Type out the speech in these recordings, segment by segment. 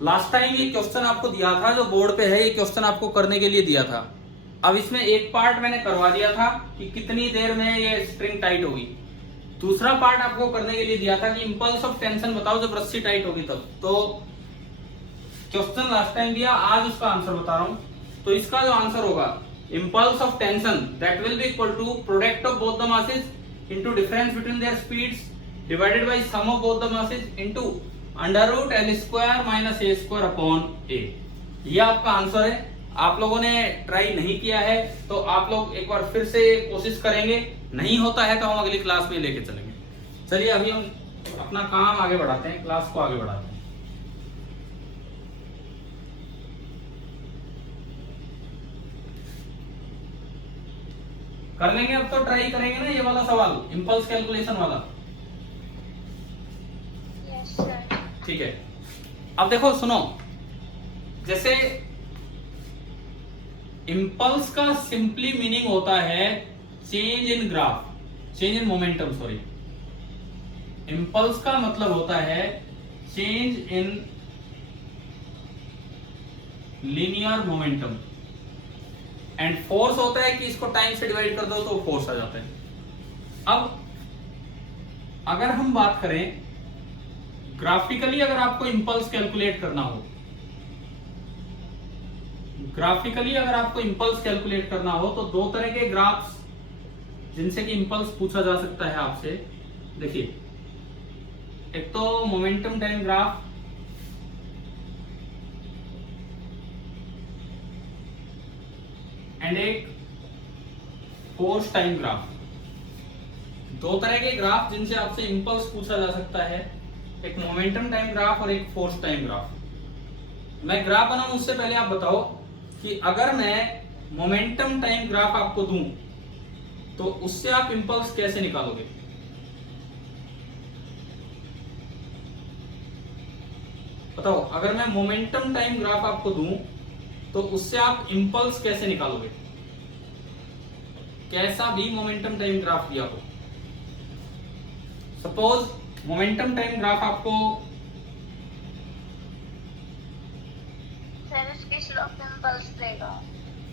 Last time ये question आपको दिया था, जो बोर्ड पे है, ये क्वेश्चन आपको करने के लिए दिया था। अब इसमें एक पार्ट मैंने करवा दिया था कि कितनी देर में ये स्प्रिंग टाइट होगी। दूसरा पार्ट आपको करने के लिए दिया था कि इंपल्स ऑफ टेंशन बताओ जब रस्सी टाइट होगी तब। तो क्वेश्चन लास्ट टाइम दिया, आज उसका आंसर बता रहा हूं। तो इसका जो आंसर होगा, impulse of tension that will be equal to product of both the masses into difference between their speeds divided by sum of both the masses into under root L square minus A square upon A. ये आपका answer है। आप लोगों ने try नहीं किया है तो आप लोग एक बार फिर से कोशिश करेंगे, नहीं होता है तो हम अगली क्लास में लेके चलेंगे। चलिए अभी हम अपना काम आगे बढ़ाते हैं, क्लास को आगे बढ़ाते हैं। कर लेंगे, अब तो ट्राई करेंगे ना ये वाला सवाल, इंपल्स कैलकुलेशन वाला। Yes sir. ठीक है, अब देखो सुनो, जैसे इंपल्स का सिंपली मीनिंग होता है change in graph, change in momentum, sorry. Impulse का मतलब होता है change in linear momentum, and force होता है कि इसको टाइम से डिवाइड कर दो तो फोर्स आ जाता है। अब अगर हम बात करें ग्राफिकली, अगर आपको इंपल्स कैलकुलेट करना हो, ग्राफिकली अगर आपको इंपल्स कैलकुलेट करना हो तो दो तरह के ग्राफ्स जिनसे कि इंपल्स पूछा जा सकता है आपसे। देखिए, एक तो मोमेंटम टाइम ग्राफ, एंड एक फोर्स टाइम ग्राफ। दो तरह के ग्राफ जिनसे आपसे इंपल्स पूछा जा सकता है, एक मोमेंटम टाइम ग्राफ और एक फोर्स टाइम ग्राफ। मैं ग्राफ बनाऊं उससे पहले आप बताओ कि अगर मैं मोमेंटम टाइम ग्राफ आपको दूं तो उससे आप इंपल्स कैसे निकालोगे? बताओ, अगर मैं मोमेंटम टाइम ग्राफ आपको दूं तो उससे आप इंपल्स कैसे निकालोगे? कैसा भी मोमेंटम टाइम ग्राफ दिया हो, सपोज मोमेंटम टाइम ग्राफ आपको, सर उसकी स्लोप इंपल्स देगा।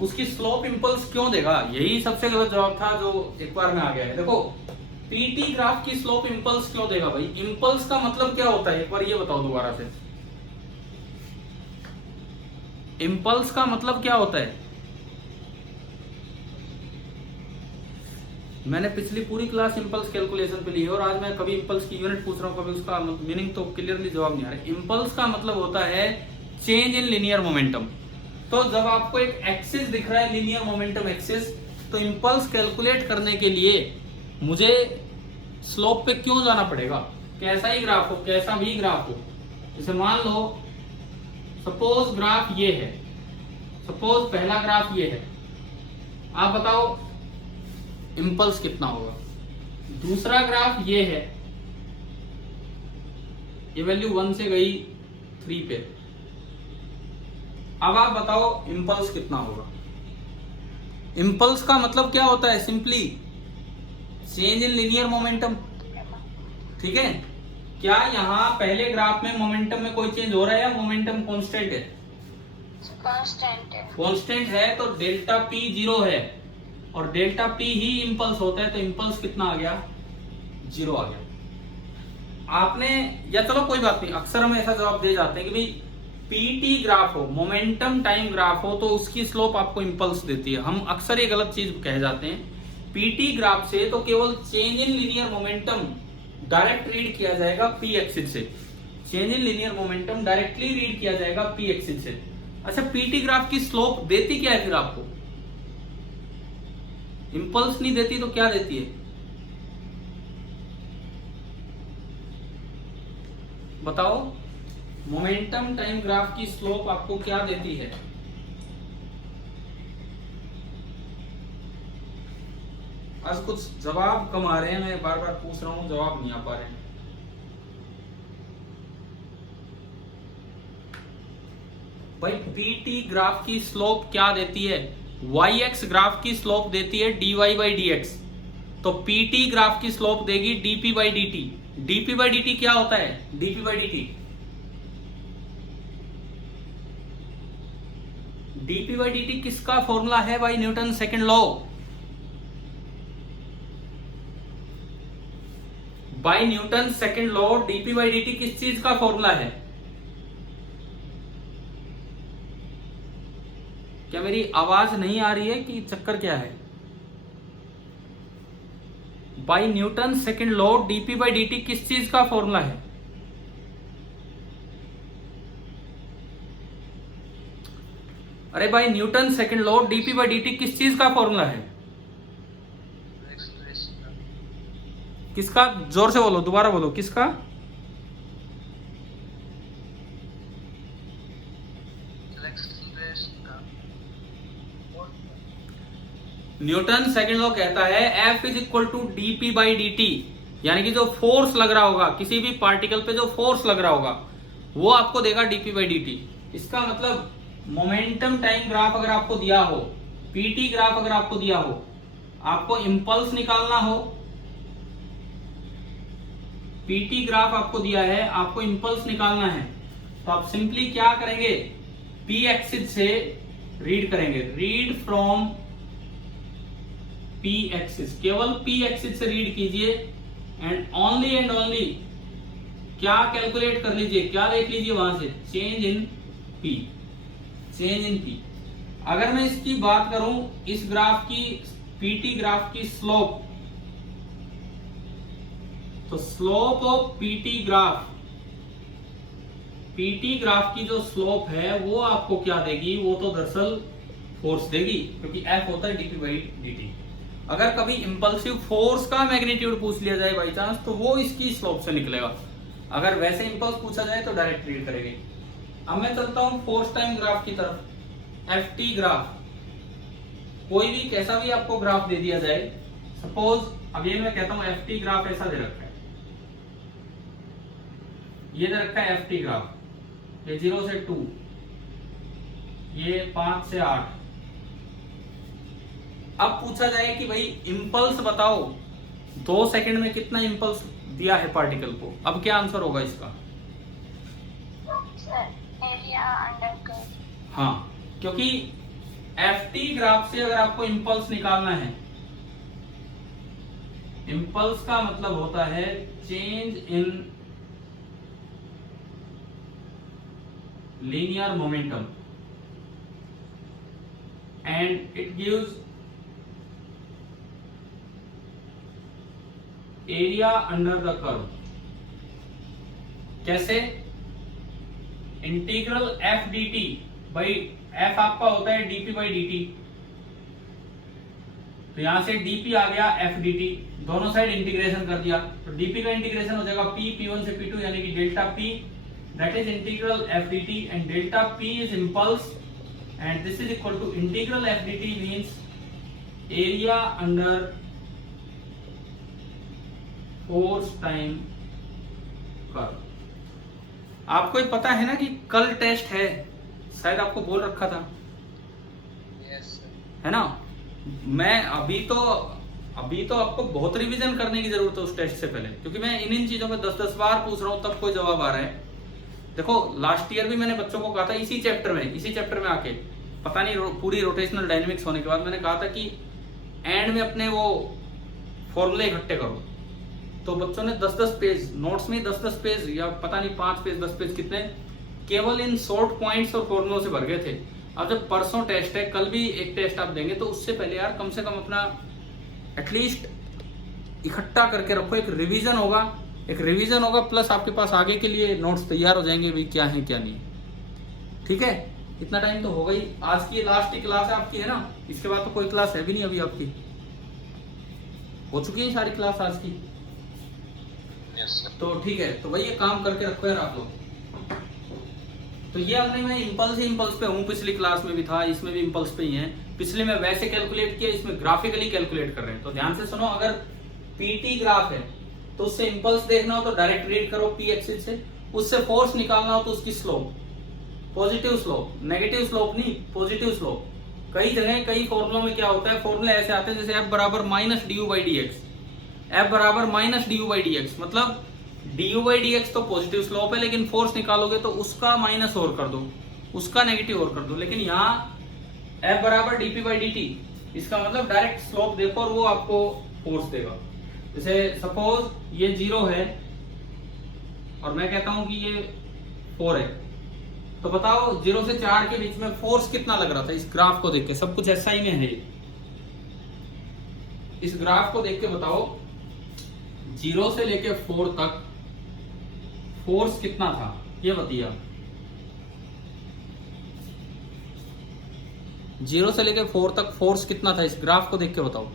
उसकी स्लोप इंपल्स क्यों देगा? यही सबसे गलत जवाब था जो एक बार में आ गया है। देखो, पीटी ग्राफ की स्लोप इंपल्स क्यों देगा भाई? इंपल्स का मतलब क्या होता है, एक बार ये बताओ दोबारा से। इंपल्स का मतलब क्या होता है? मैंने पिछली पूरी क्लास इंपल्स कैलकुलेशन पे ली है और आज मैं कभी इंपल्स की यूनिट पूछ रहा हूं, कभी उसका मीनिंग तो क्लियरली जवाब नहीं आ रहा है। इंपल्स का मतलब होता है चेंज इन लीनियर मोमेंटम। तो जब आपको एक एक्सिस दिख रहा है, लीनियर मोमेंटम एक्सिस, तो इंपल्स कैलकुलेट करने के लिए मुझे स्लोप पे क्यों जाना पड़ेगा? कैसा ही ग्राफ हो, कैसा भी ग्राफ हो। जैसे मान लो सपोज ग्राफ ये है, सपोज पहला ग्राफ ये है, आप बताओ इंपल्स कितना होगा? दूसरा ग्राफ ये है, ये वैल्यू 1 से गई 3 पे, अब आप बताओ इंपल्स कितना होगा? इंपल्स का मतलब क्या होता है? Simply change in linear momentum. ठीक है, क्या यहाँ पहले ग्राफ में मोमेंटम में कोई चेंज हो रहा है या मोमेंटम कांस्टेंट है? कांस्टेंट है। कांस्टेंट है तो डेल्टा पी 0 है, और डेल्टा पी ही इंपल्स होता है, तो इंपल्स कितना आ गया? 0 आ गया। आपने, या चलो कोई बात नहीं, अक्सर हम ऐसा जवाब दे जाते हैं कि भाई पीटी ग्राफ हो, मोमेंटम टाइम ग्राफ हो, तो उसकी स्लोप आपको इंपल्स देती है। हम अक्सर ये गलत चीज कह जाते हैं। पीटी ग्राफ से तो केवल change in linear momentum direct read किया जाएगा पी एक्सिस से, change in linear momentum directly read किया जाएगा पी एक्सिस से। अच्छा, पीटी ग्राफ की स्लोप देती क्या है फिर आपको? इंपल्स नहीं देती तो क्या देती है? बताओ, मोमेंटम टाइम ग्राफ की स्लोप आपको क्या देती है? आज कुछ जवाब कम आ रहे हैं, मैं बार बार पूछ रहा हूं, जवाब नहीं आ पा रहे हैं। भाई पीटी ग्राफ की स्लोप क्या देती है? वाई एक्स ग्राफ की स्लोप देती है dy बाई डी एक्स, तो पीटी ग्राफ की स्लोप देगी dp by dt। dp by dt क्या होता है? dp by dt DP by d T किसका फॉर्मूला है by Newton second law? By Newton second law DP by d T किस चीज का फॉर्मूला है? क्या मेरी आवाज नहीं आ रही है कि चक्कर क्या है? By Newton second law DP by d T किस चीज का फॉर्मूला है? अरे by Newton second law DP by d T किस चीज का फॉर्मूला है? किसका? जोर से बोलो, दोबारा बोलो, किसका? न्यूटन सेकेंड लॉ कहता है F is equal to dp by d t, यानी कि जो फोर्स लग रहा होगा किसी भी पार्टिकल पे, जो फोर्स लग रहा होगा वो आपको देगा डीपी बाई डी टी। इसका मतलब मोमेंटम टाइम ग्राफ अगर आपको दिया हो, पीटी ग्राफ अगर आपको दिया हो, आपको इंपल्स निकालना हो, पीटी ग्राफ आपको दिया है, आपको इंपल्स निकालना है, तो आप सिंपली क्या करेंगे? पी एक्सिस से रीड करेंगे, रीड फ्रॉम पी एक्सिस, केवल पी एक्सिस से रीड कीजिए एंड ओनली क्या कैलकुलेट कर लीजिए, क्या देख लीजिए वहां से? Change in P, change in P. अगर मैं इसकी बात करूं, इस ग्राफ की, पीटी ग्राफ की स्लोप, तो slope of PT graph, PT graph की जो स्लोप है वो आपको क्या देगी? वो तो दरअसल फोर्स देगी, क्योंकि एफ होता है डीपी बाई डी। अगर कभी इंपल्सिव फोर्स का मैग्नीट्यूड पूछ लिया जाए बाई चांस, तो वो इसकी स्लोप से निकलेगा। अगर वैसे इंपल्स पूछा जाए तो डायरेक्ट रीड करेंगे। अब मैं चलता हूं फोर्स टाइम ग्राफ की तरफ। एफ टी ग्राफ, कोई भी कैसा भी आपको ग्राफ दे दिया जाए, सपोज अगेन मैं कहता हूं एफ टी ग्राफ ऐसा दे रखा है, ये दे रखा है एफ टी ग्राफ, ये 0 से 2, ये 5 से 8। अब पूछा जाए कि भाई इंपल्स बताओ 2 सेकंड में कितना इंपल्स दिया है पार्टिकल को, अब क्या आंसर होगा इसका? Area under curve. हाँ, क्योंकि एफ टी ग्राफ से अगर आपको इंपल्स निकालना है, इंपल्स का मतलब होता है change in linear momentum and it gives area under the curve. कैसे? Integral F D T by F आपका होता है डीपी बाई डी टी, तो यहां से डीपी आ गया एफ डी टी, दोनों साइड इंटीग्रेशन कर दिया, तो डीपी का इंटीग्रेशन हो जाएगा पी, P1 से P2, यानी कि delta p, that is integral F D t, and delta p is impulse and this is equal to integral F D t means area under force time curve. आपको ये पता है ना कि कल टेस्ट है, शायद आपको बोल रखा था। yes, है ना? मैं अभी तो आपको बहुत रिवीजन करने की जरूरत है उस टेस्ट से पहले, क्योंकि मैं इन चीजों पे 10-10 बार पूछ रहा हूं तब कोई जवाब आ रहा है। देखो लास्ट ईयर भी मैंने बच्चों को कहा था इसी चैप्टर में आके, पता नहीं पूरी रोटेशनल डायनेमिक्स होने के बाद मैंने कहा था कि एंड में अपने वो फॉर्मूले इकट्ठे करो, तो बच्चों ने 10-10 पेज नोट्स में 10-10 पेज या पता नहीं 5 पेज 10 पेज कितने केवल इन शॉर्ट पॉइंट्स और फॉर्मुलों से भर गए थे। अब जब परसों टेस्ट है, कल भी एक टेस्ट आप देंगे, तो उससे पहले यार कम से कम अपना एटलीस्ट इकट्ठा करके रखो, एक रिवीजन होगा प्लस आपके पास आगे के लिए नोट्स तैयार हो जाएंगे भी क्या है क्या नहीं। ठीक है, इतना टाइम तो हो गई। आज की लास्ट की क्लास है आपकी, है ना? इसके बाद तो कोई क्लास है भी नहीं अभी आपकी, हो चुकी है सारी क्लास आज की। yes, sir. तो ठीक है, तो भाई ये काम करके रखो यार आप लोग। तो ये हमने, मैं इंपल्स पे हूँ, पिछली क्लास में भी था, इसमें भी इंपल्स पे ही है। पिछले में वैसे कैलकुलेट किया, इसमें ग्राफिकली कैलकुलेट कर रहे हैं। तो ध्यान से सुनो, अगर पीटी ग्राफ है तो उससे इंपल्स देखना हो तो डायरेक्ट रीड करो पी एक्सिस से, उससे फोर्स निकालना हो तो उसकी slope, positive slope, negative slope नहीं, पॉजिटिव स्लोप। कई जगह कई फॉर्मुलों में क्या होता है, फॉर्मूले ऐसे आते हैं जैसे एफ बराबर minus D U by D X, F बराबर minus D U by D X, मतलब D U by D X तो पॉजिटिव स्लोप है, लेकिन फोर्स निकालोगे तो उसका माइनस और कर दो, उसका नेगेटिव और कर दो। लेकिन यहाँ F बराबर dp बाई dt, इसका मतलब डायरेक्ट स्लोप देखो और वो आपको फोर्स देगा। जैसे सपोज ये 0 है और मैं कहता हूं कि ये 4 है, तो बताओ 0 से 4 के बीच में फोर्स कितना लग रहा था? इस ग्राफ को देख के, सब कुछ SI में है, इस ग्राफ को देख के बताओ 0 से लेके 4 तक फोर्स कितना था, ये बताइए। 0 से लेके 4 तक फोर्स कितना था, इस ग्राफ को देख के बताओ।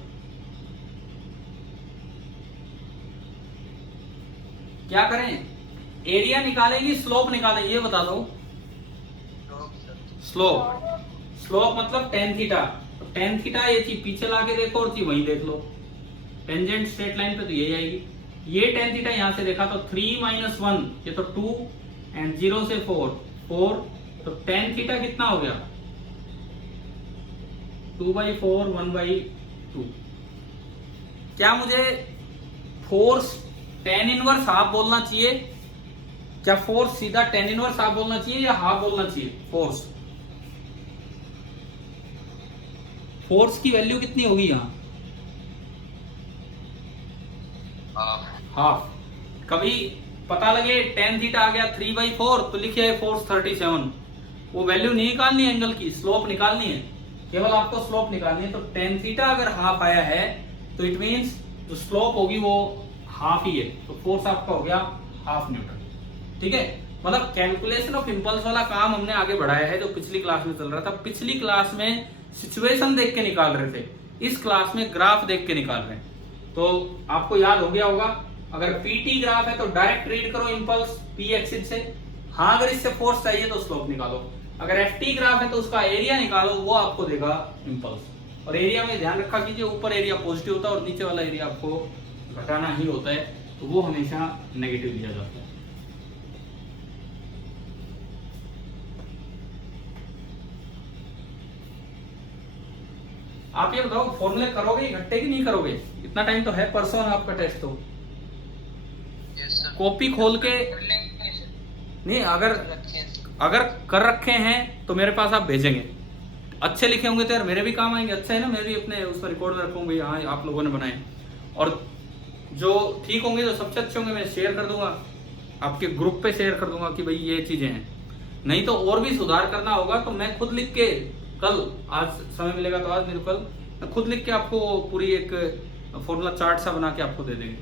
क्या करें? एरिया निकालेंगे, स्लोप निकालेंगे, ये बता दो। स्लोप मतलब tan थीटा। तो tan थीटा ये चीज पीछे लाके देखो और चीज वहीं देख लो, टेंजेंट स्ट्रेट लाइन पे तो यही आएगी। ये tan थीटा यहां से देखा तो 3 - 1, ये तो 2 एंड 0 से 4 तो tan थीटा कितना हो गया? 2/4 1/2। क्या मुझे फोर्स tan इनवर्स हाफ बोलना चाहिए? क्या फोर्स सीधा tan इनवर्स हाफ बोलना चाहिए या हाफ बोलना चाहिए? फोर्स की वैल्यू कितनी होगी यहां? हाफ। कभी पता लगे tan थीटा आ गया 3/4 तो लिखिए फोर्स 37। वो वैल्यू नहीं निकालनी है एंगल की, स्लोप निकालनी है, केवल आपको स्लोप निकालनी है। तो tan थीटा अगर हाफ आया है तो इट मींस जो स्लोप होगी वो हाफ ही है, तो फोर्स आपका हो गया हाफ न्यूटन। ठीक है, मतलब कैलकुलेशन ऑफ इंपल्स वाला काम हमने आगे बढ़ाया है, जो पिछली क्लास में चल रहा था। पिछली क्लास में सिचुएशन देख के निकाल रहे थे, इस क्लास में ग्राफ देख के निकाल रहे हैं। तो आपको याद हो गया होगा, अगर पीटी ग्राफ है तो डायरेक्ट रीड करो इंपल्स पी एक्सिस से। हाँ, अगर इससे फोर्स चाहिए तो स्लोप निकालो। अगर एफटी ग्राफ है तो उसका एरिया निकालो, वो आपको देगा इंपल्स। और एरिया में ध्यान रखा कीजिए, ऊपर एरिया पॉजिटिव होता है और नीचे वाला एरिया आपको घटाना ही होता है, तो वो हमेशा नेगेटिव दिया जाता है। आप ये बताओ, फॉर्मूले करोगे इकट्ठे कि नहीं करोगे? इतना टाइम तो है, परसों है आपका टेस्ट। तो कॉपी खोल के नहीं, अगर कर रखे हैं तो मेरे पास आप भेजेंगे। अच्छे लिखे होंगे तो यार मेरे भी काम आएंगे। अच्छा है ना, मैं भी अपने उस पर रिकॉर्ड में रखूंगा, हाँ आप लोगों ने बनाए। और जो ठीक होंगे, जो सबसे अच्छे होंगे, मैं शेयर कर दूंगा आपके ग्रुप पे, शेयर कर दूंगा कि भाई ये चीजें हैं। नहीं तो और भी सुधार करना होगा तो मैं खुद लिख के कल, आज समय मिलेगा तो आज, नहीं तो कल मैं खुद लिख के आपको पूरी एक फॉर्मूला चार्ट सा बना के आपको दे देंगे।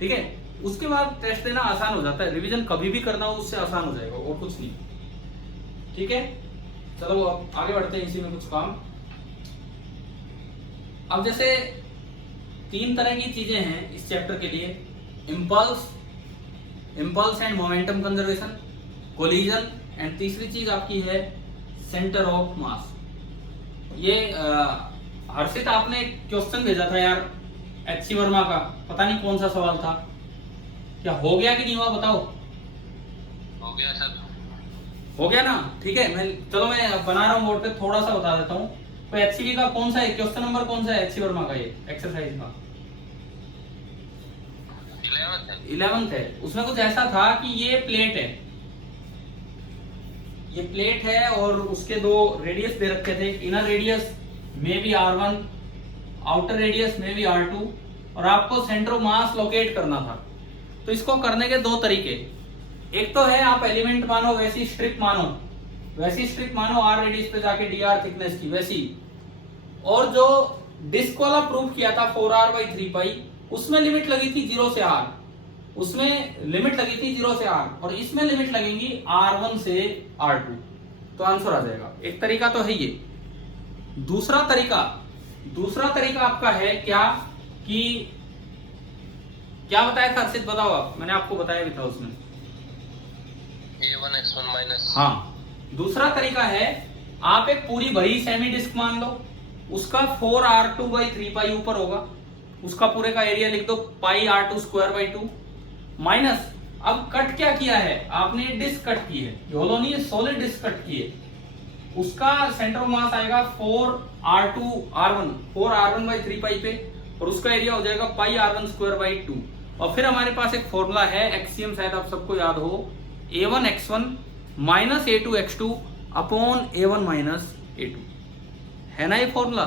ठीक है, उसके बाद टेस्ट देना आसान हो जाता है। रिवीजन कभी भी करना हो उससे आसान हो जाएगा, और कुछ नहीं। ठीक है, चलो अब आगे बढ़ते हैं इसी में कुछ काम। अब जैसे 3 तरह की चीजें हैं इस चैप्टर के लिए: impulse and momentum conservation, collision, and तीसरी चीज आपकी है सेंटर ऑफ मास। ये हर्षित, आपने एक क्वेश्चन भेजा था यार एच.सी. वर्मा का, पता नहीं कौन सा सवाल था, क्या हो गया कि नहीं हुआ? बताओ। हो गया सर। हो गया ना? ठीक है, चलो मैं बना रहा हूँ बोर्ड पे, थोड़ा सा बता देता हूँ। तो एचसीवी का कौन सा है क्वेश्चन नंबर, कौन सा है एच.सी. वर्मा का ये एक्सरसाइज का? 11th है। उसमें कुछ ऐसा था कि ये प्लेट है, ये प्लेट है और उसके 2 रेडियस दे रखे थे। इनर रेडियस में भी R1, आउटर रेडियस में भी R2, और आपको सेंटर ऑफ मास लोकेट करना था। तो इसको करने के 2 तरीके। एक तो है आप एलिमेंट मानो, वैसी स्ट्रिप मानो R रेडियस पे जाके dr थिकनेस की वैसी। और जो डिस्क वाला प्रूफ किया था 4r/3π, उसमें लिमिट लगी थी 0 से r, और इसमें लिमिट लगेंगी R1 से R2। तो आंसर आ जाएगा। एक तरीका तो है ये। दूसरा तरीका आपका है क्या, कि क्या बताया था अर्षित, बताओ आप, मैंने आपको बताया भी था उसमें। A1 x1 minus. हाँ, दूसरा तरीका है आप एक पूरी भरी सेमी डिस्क मान लो, उसका 4r2/3π ऊपर होगा, उसका पूरे का एरिया लिख दो πr2² माइनस। अब कट क्या किया है आपने? डिस्क कट की है, होलो नहीं है, सॉलिड डिस्क कट की है। उसका सेंटर ऑफ मास आएगा 4r1/3π पे, और उसका एरिया हो जाएगा πr1²/2। और फिर हमारे पास एक फॉर्मूला है, एक्सियम शायद आप सबको याद हो, a1x1 - a2x2 upon a1 - a2 है ना ये फॉर्मूला,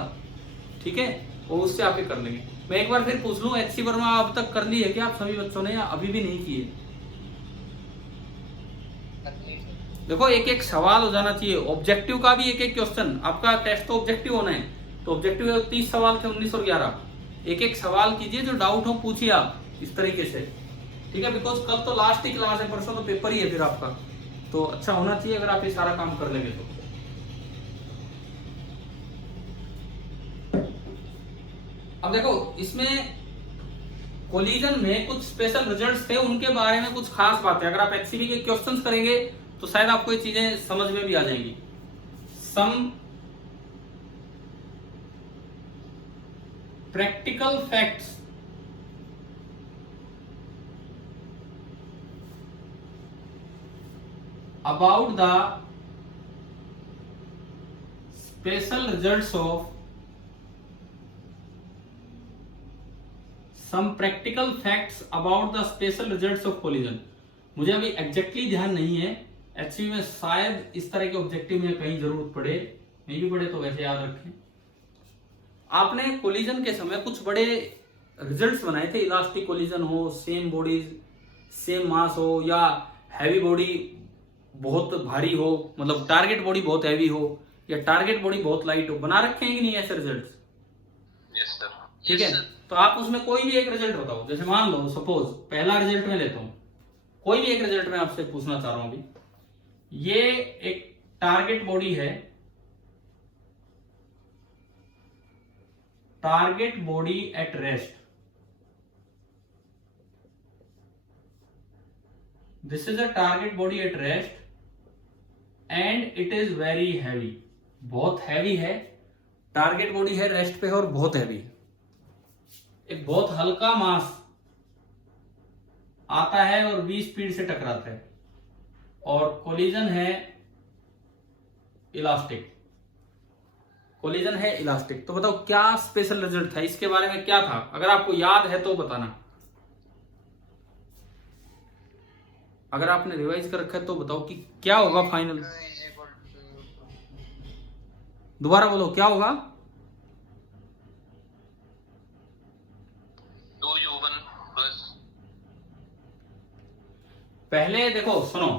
ठीक है, वो उससे आप ये कर लेंगे। मैं एक बार फिर पूछ लूं, HC वर्मा अब तक कर ली है क्या आप सभी बच्चों ने, या अभी भी नहीं किए? देखो एक एक सवाल हो जाना चाहिए, ऑब्जेक्टिव का भी एक एक क्वेश्चन, आपका टेस्ट तो ऑब्जेक्टिव होना है, तो ऑब्जेक्टिव 30 सवाल थे, 19 और 11, एक एक सवाल कीजिए, जो डाउट हो पूछिए आप इस तरीके से, ठीक है, बिकॉज कल तो लास्ट ही क्लास है, परसों तो पेपर ही है फिर आपका, तो अच्छा होना चाहिए अगर आप ये सारा काम कर लेंगे तो। अब देखो इसमें कोलिजन में कुछ स्पेशल रिजल्ट्स थे, उनके बारे में कुछ खास बातें, अगर आप HCV के क्वेश्चंस करेंगे तो शायद आपको ये चीजें समझ में भी आ जाएंगी। Some practical facts about the special results of some practical facts about the special results of collision. मुझे अभी एग्जैक्टली ध्यान नहीं है, HCV में शायद इस तरह के ऑब्जेक्टिव में कहीं जरूरत पड़े, नहीं भी पड़े तो वैसे याद रखें। आपने कोलिजन के समय कुछ बड़े रिजल्ट्स बनाए थे, इलास्टिक कोलिजन हो, सेम बॉडीज सेम मास हो, या हैवी बॉडी बहुत भारी हो, मतलब टारगेट बॉडी बहुत हैवी हो, या टारगेट बॉडी बहुत लाइट हो, बना रखे हैं कि नहीं ऐसे रिजल्ट्स? Yes sir. ठीक है, तो आप उसमें कोई भी एक रिजल्ट बताओ, जैसे मान लो सपोज पहला रिजल्ट मैं लेता हूं, कोई भी एक रिजल्ट मैं आपसे पूछना चाह रहा हूं अभी, ये एक टारगेट बॉडी है, target body at rest, this is a target body at rest and it is very heavy, बहुत हैवी है, टारगेट बॉडी है रेस्ट पे और बहुत हैवी, एक बहुत हल्का मास आता है और v स्पीड से टकराता है, और कोलिजन है इलास्टिक, कोलिजन है इलास्टिक। तो बताओ क्या स्पेशल रिजल्ट था, इसके बारे में क्या था, अगर आपको याद है तो बताना, अगर आपने रिवाइज कर रखा है तो बताओ कि क्या होगा फाइनल, दोबारा बोलो क्या होगा? 2u1 प्लस, पहले देखो सुनो,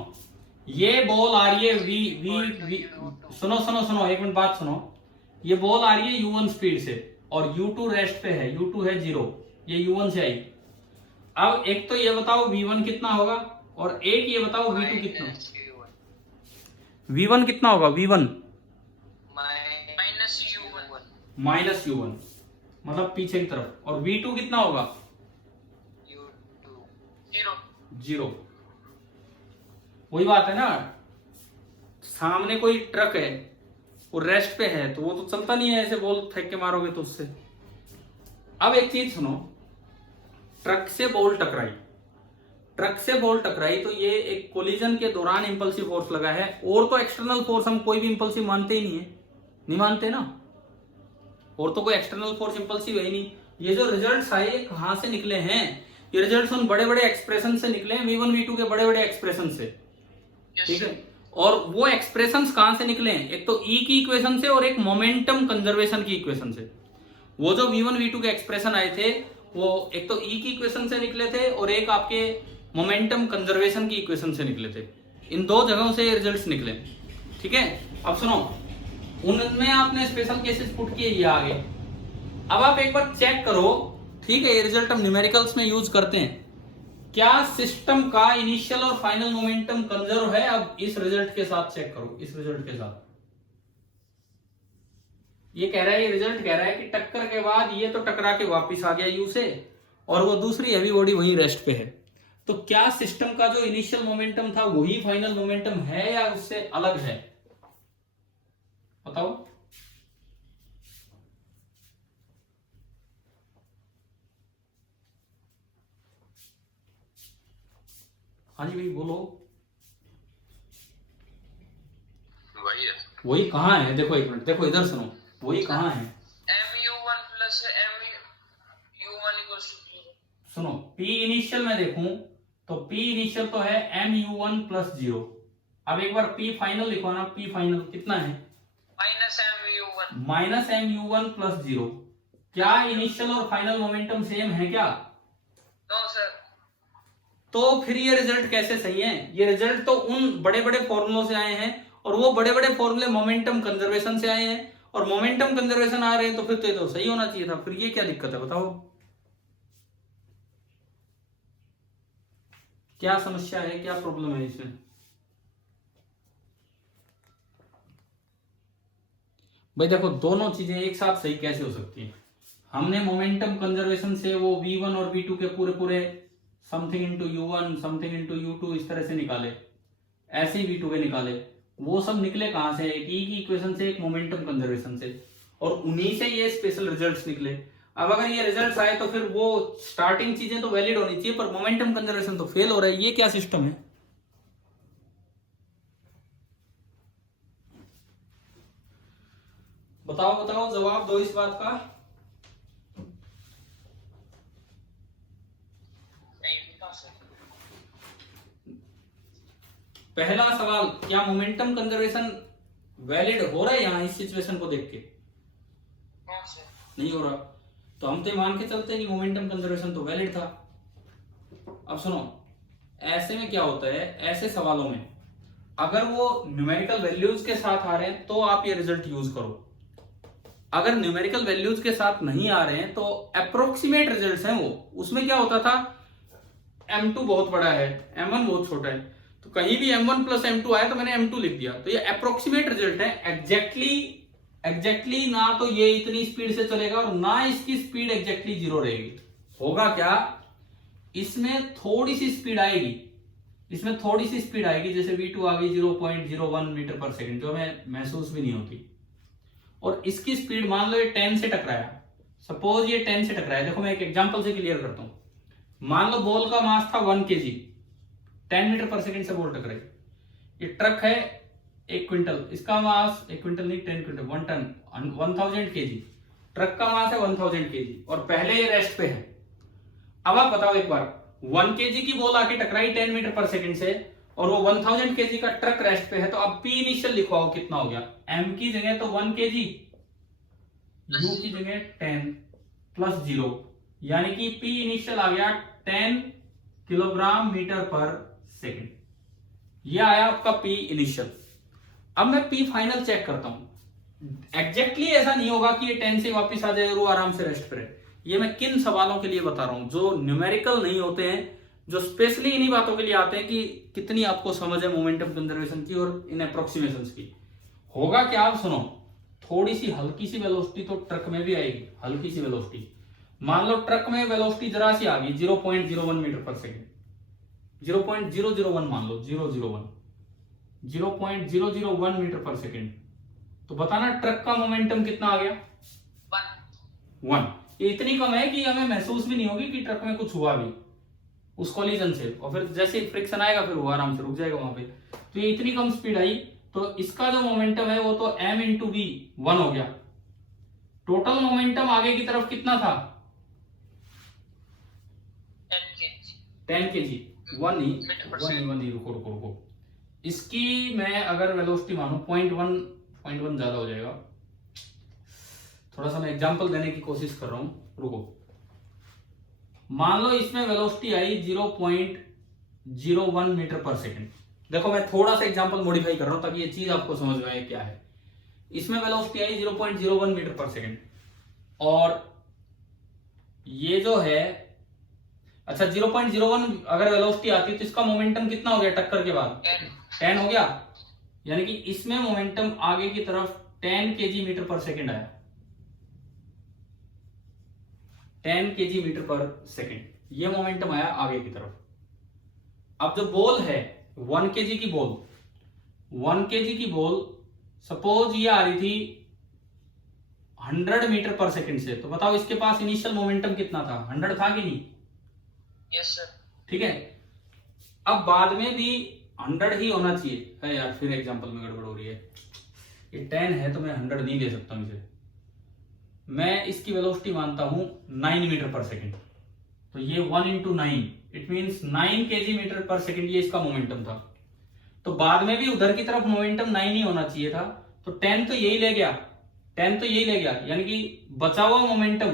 ये बॉल आ रही है वी सुनो एक मिनट बात सुनो, ये बॉल आ रही है u1 स्पीड से और u2 रेस्ट पे है, u2 है 0, ये u1 से आई। अब एक तो ये बताओ v1 कितना होगा, और एक ये बताओ v2 कितना, v1 कितना होगा, v1 माइनस u1 मतलब पीछे की तरफ, और v2 कितना होगा, 0। वही बात है ना, सामने कोई ट्रक है वो रेस्ट पे है तो वो तो चलता नहीं है, ऐसे बॉल फेंक के मारोगे तो उससे। अब एक चीज सुनो, ट्रक से बॉल टकराई, ट्रक से बॉल टकराई तो ये एक कोलिजन के दौरान इंपल्सिव फोर्स लगा है, और तो एक्सटर्नल फोर्स हम कोई भी इंपल्सिव मानते ही नहीं है, नहीं मानते ना, और तो कोई एक्सटर्नल फोर्स इंपल्सिव है ही नहीं। ये जो रिजल्ट्स आए ये कहां से निकले हैं, ये रिजल्ट्स उन बड़े बड़े एक्सप्रेशन से निकले हैं, v1 v2 के बड़े बड़े एक्सप्रेशन से, ठीक है, और वो एक्सप्रेशंस कहां से निकले हैं, एक तो E की इक्वेशन से और एक मोमेंटम कंजर्वेशन की इक्वेशन से। वो जो v1 v2 के एक्सप्रेशन आए थे वो एक तो E की इक्वेशन से निकले थे और एक आपके मोमेंटम कंजर्वेशन की इक्वेशन से निकले थे, इन दो जगहों से रिजल्ट्स निकले, ठीक है। अब सुनो, उनमें आपने स्पेशल केसेस पुट किए ये आगे, अब आप एक बार चेक करो, ठीक है, ये रिजल्ट हम न्यूमेरिकल्स में यूज करते हैं, क्या सिस्टम का इनिशियल और फाइनल मोमेंटम कंजर्व है। अब इस रिजल्ट के साथ चेक करो, इस रिजल्ट के साथ ये कह रहा है, ये रिजल्ट कह रहा है कि टक्कर के बाद ये तो टकरा के वापिस आ गया यू से, और वो दूसरी हैवी बॉडी वहीं रेस्ट पे है, तो क्या सिस्टम का जो इनिशियल मोमेंटम था वही फाइनल मोमेंटम है या उससे अलग है, बताओ। हाँ जी भाई बोलो। वही है, वही कहाँ है, देखो एक मिनट, देखो इधर सुनो, वही कहाँ है, mu1 plus mu1 equals to 0। सुनो P इनिशियल में देखूं तो P इनिशियल तो है mu1 प्लस 0। अब एक बार P फाइनल लिखो ना, P फाइनल कितना है, minus mu1। Minus mu1 plus 0। क्या इनिशियल और फाइनल मोमेंटम सेम है क्या? No sir. तो फिर ये रिजल्ट कैसे सही है? ये रिजल्ट तो उन बड़े बड़े फॉर्मूलों से आए हैं, और वो बड़े बड़े फॉर्मूले मोमेंटम कंजर्वेशन से आए हैं, और मोमेंटम कंजर्वेशन आ रहे हैं, तो फिर तो ये तो सही होना चाहिए था। फिर ये क्या दिक्कत है बताओ? क्या समस्या है, क्या प्रॉब्लम है इसमें? भाई देखो, दोनों चीजें एक साथ सही कैसे हो सकती है? हमने मोमेंटम कंजर्वेशन से वो v1 और v2 के पूरे पूरे something into u1 something into u2 इस तरह से निकाले, ऐसे ही v2 के निकाले। वो सब निकले कहां से? एक ई की इक्वेशन से, एक मोमेंटम कंजर्वेशन से, और उन्हीं से ये स्पेशल रिजल्ट्स निकले। अब अगर ये रिजल्ट्स आए तो फिर वो स्टार्टिंग चीजें तो वैलिड होनी चाहिए, पर मोमेंटम कंजर्वेशन तो फेल हो रहा है। ये क्या सिस्टम है? बताओ बताओ, जवाब दो इस बात का। पहला सवाल, क्या मोमेंटम कंजर्वेशन वैलिड हो रहा है यहां इस सिचुएशन को देख के? नहीं हो रहा। तो हम तो मान के चलते हैं कि मोमेंटम कंजर्वेशन तो वैलिड था। अब सुनो, ऐसे में क्या होता है, ऐसे सवालों में अगर वो न्यूमेरिकल वैल्यूज के साथ आ रहे हैं तो आप ये रिजल्ट यूज करो। अगर न्यूमेरिकल वैल्यूज के साथ नहीं आ रहे हैं तो अप्रोक्सीमेट रिजल्ट्स हैं वो। उसमें क्या होता था, m2 बहुत बड़ा है, m1 बहुत छोटा है, तो कहीं भी m1 प्लस m2 आया तो मैंने m2 लिख दिया। तो ये अप्रोक्सीमेट रिजल्ट है। एग्जैक्टली ना तो ये इतनी स्पीड से चलेगा और ना इसकी स्पीड एग्जैक्टली 0 रहेगी। होगा क्या, इसमें थोड़ी सी स्पीड आएगी, इसमें थोड़ी सी स्पीड आएगी, जैसे v2 आ गई 0.01 मीटर पर सेकंड, जो हमें महसूस भी नहीं होती। और इसकी स्पीड मान लो ये 10 से टकराया, सपोज ये 10 से टकराया। देखो मैं एक एग्जांपल से क्लियर करता हूं। मान लो बॉल का मास था 1 kg, 10 मीटर पर सेकंड से बॉल टकराई। ये ट्रक है 1 क्विंटल, इसका मास 1 क्विंटल नहीं 10 क्विंटल 1 टन 1000 kg। ट्रक का मास है 1000 kg और पहले ये रेस्ट पे है। अब आप बताओ एक बार, 1 kg की बॉल आके टकराई 10 मीटर पर सेकंड से और वो 1000 kg का ट्रक रेस्ट पे है, तो अब P इनिशियल लिखवाओ कितना हो गया? M की जगह तो 1 kg, U की जगह 10 प्लस 0, यानी कि P इनिशियल आ गया 10 किलोग्राम मीटर पर सेकंड। ये आया आपका P इनिशियल। अब मैं P फाइनल चेक करता हूं। एग्जैक्टली ऐसा नहीं होगा कि ये 10 से वापस आ जाए और वो आराम से रेस्ट पे रहे। ये मैं किन सवालों के लिए बता रहा हूं, जो न्यूमेरिकल नहीं होते हैं, जो स्पेशली इन्हीं बातों के लिए आते हैं कि कितनी आपको समझ है मोमेंटम कंजर्वेशन की और इन अप्रोक्सीमेशंस की। होगा क्या, आप सुनो, थोड़ी सी हल्की सी वेलोसिटी तो ट्रक में भी आएगी, हल्की सी वेलोसिटी। मान लो ट्रक में वेलोसिटी जरा सी आ गई 0.01 मीटर पर सेकेंड, 0.001 मान लो, 0.001 मीटर पर सेकेंड। तो बताना ट्रक का मोमेंटम कितना आ गया? 1। ये इतनी कम है कि हमें महसूस भी नहीं होगी कि ट्रक में कुछ हुआ भी उस कोलिजन से, और फिर जैसे फ्रिक्शन आएगा फिर वो आराम से रुक जाएगा वहां पे। तो ये इतनी कम स्पीड आई, तो इसका जो मोमेंटम है वो तो m इंटू v 1 हो गया। टोटल मोमेंटम आगे की तरफ कितना था? 10 kg। 1 नहीं, रुको। इसकी मैं अगर वेलोसिटी मानू 0.1 ज्यादा हो जाएगा, थोड़ा सा मैं एग्जांपल देने की कोशिश कर रहा हूं, रुको। मान लो इसमें वेलोसिटी आई 0.01 मीटर पर सेकंड। देखो मैं थोड़ा सा एग्जांपल मॉडिफाई कर रहा हूं ताकि ये चीज आपको समझ में आए क्या है। इसमें वेलोसिटी आई 0.01 मीटर पर सेकंड, और ये जो है, अच्छा 0.01 अगर वेलोसिटी आती है तो इसका मोमेंटम कितना हो गया टक्कर के बाद? 10 हो गया। यानी कि इसमें मोमेंटम आगे की तरफ 10 kg मीटर पर सेकंड आया, 10 kg मीटर पर सेकंड, ये मोमेंटम आया आगे की तरफ। अब जो बॉल है 1 kg की बॉल, 1 kg की बॉल सपोज ये आ रही थी 100 मीटर पर सेकंड से, तो बताओ इसके पास इनिशियल मोमेंटम कितना था? 100 था कि नहीं? Yes sir. ठीक है। अब बाद में भी 100 ही होना चाहिए है यार, फिर एग्जांपल में गड़बड़ हो रही है। ये 10 है तो मैं 100 नहीं ले सकता हूं इसे। मैं इसकी वेलोसिटी मानता हूं 9 मीटर पर सेकंड, तो ये 1 into 9, it means 9 kg metre पर सेकंड ये इसका मोमेंटम था। तो बाद में भी उधर की तरफ मोमेंटम 9 ही होना चाहिए था, तो तो 10 तो यही ले गया, 10 तो यही ले गया, यानी कि बचा हुआ मोमेंटम,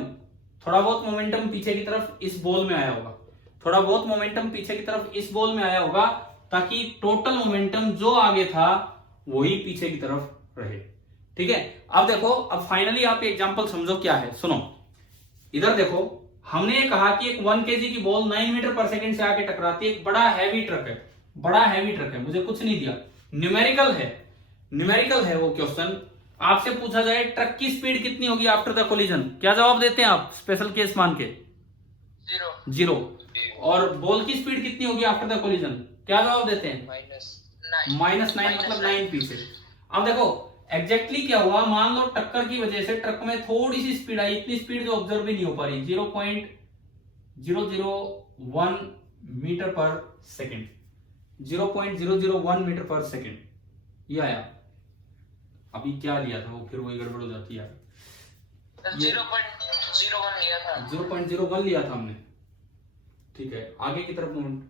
थोड़ा बहुत मोमेंटम पीछे की तरफ इस बॉल में आया होगा, थोड़ा बहुत मोमेंटम पीछे की तरफ इस बॉल में आया होगा, ताकि टोटल मोमेंटम जो आगे था वही पीछे की तरफ रहे। ठीक है, अब देखो, अब फाइनली आप एग्जांपल समझो क्या है, सुनो इधर देखो, हमने कहा कि एक 1 kg की बॉल 9 मीटर पर सेकंड से आके टकराती है, एक बड़ा हैवी ट्रक है, बड़ा हैवी ट्रक है, मुझे कुछ नहीं दिया, न्यूमेरिकल है, न्यूमेरिकल है वो क्वेश्चन। आपसे पूछा जाए ट्रक की स्पीड कितनी होगी आफ्टर द कोलिजन, क्या जवाब देते हैं आप स्पेशल केस मान के? 0। और बॉल की स्पीड कितनी होगी आफ्टर द कोलिजन, क्या जवाब देते हैं? -9, मतलब 9 पीछे। अब देखो एग्जैक्टली क्या हुआ, मान लो टक्कर की वजह से ट्रक में थोड़ी सी स्पीड आई, इतनी स्पीड जो ऑब्जर्व भी नहीं हो पा रही, 0.001 मीटर पर सेकेंड, 0.001 मीटर पर सेकेंड ये आया। अभी क्या लिया था वो, फिर वही गड़बड़ हो जाती है, 0.01 लिया था, 0.01 लिया था हमने। ठीक है, आगे की तरफ मोमेंट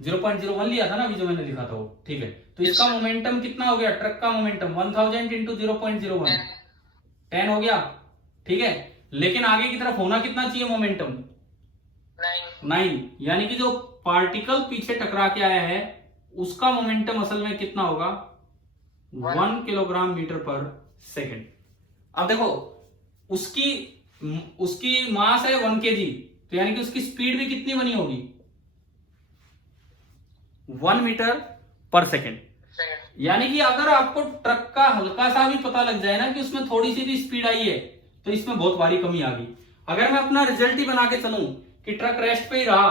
0.01 लिया था ना अभी जो मैंने लिखा था वो। ठीक है, तो इसका मोमेंटम कितना हो गया, ट्रक का मोमेंटम 1000 इंटू 0.01, 10 हो गया। ठीक है, लेकिन आगे की तरफ होना कितना चाहिए मोमेंटम? 9, यानी कि जो पार्टिकल पीछे टकरा के आया है उसका मोमेंटम असल में कितना होगा? 1 किलोग्राम मीटर पर सेकेंड। अब देखो उसकी मास है 1 kg, तो यानी कि उसकी स्पीड भी कितनी बनी होगी? 1 मीटर पर सेकेंड। यानी कि अगर आपको ट्रक का हल्का सा भी पता लग जाए ना कि उसमें थोड़ी सी भी स्पीड आई है, तो इसमें बहुत भारी कमी आ गई। अगर मैं अपना रिजल्ट ही बना के चलूं कि ट्रक रेस्ट पे ही रहा,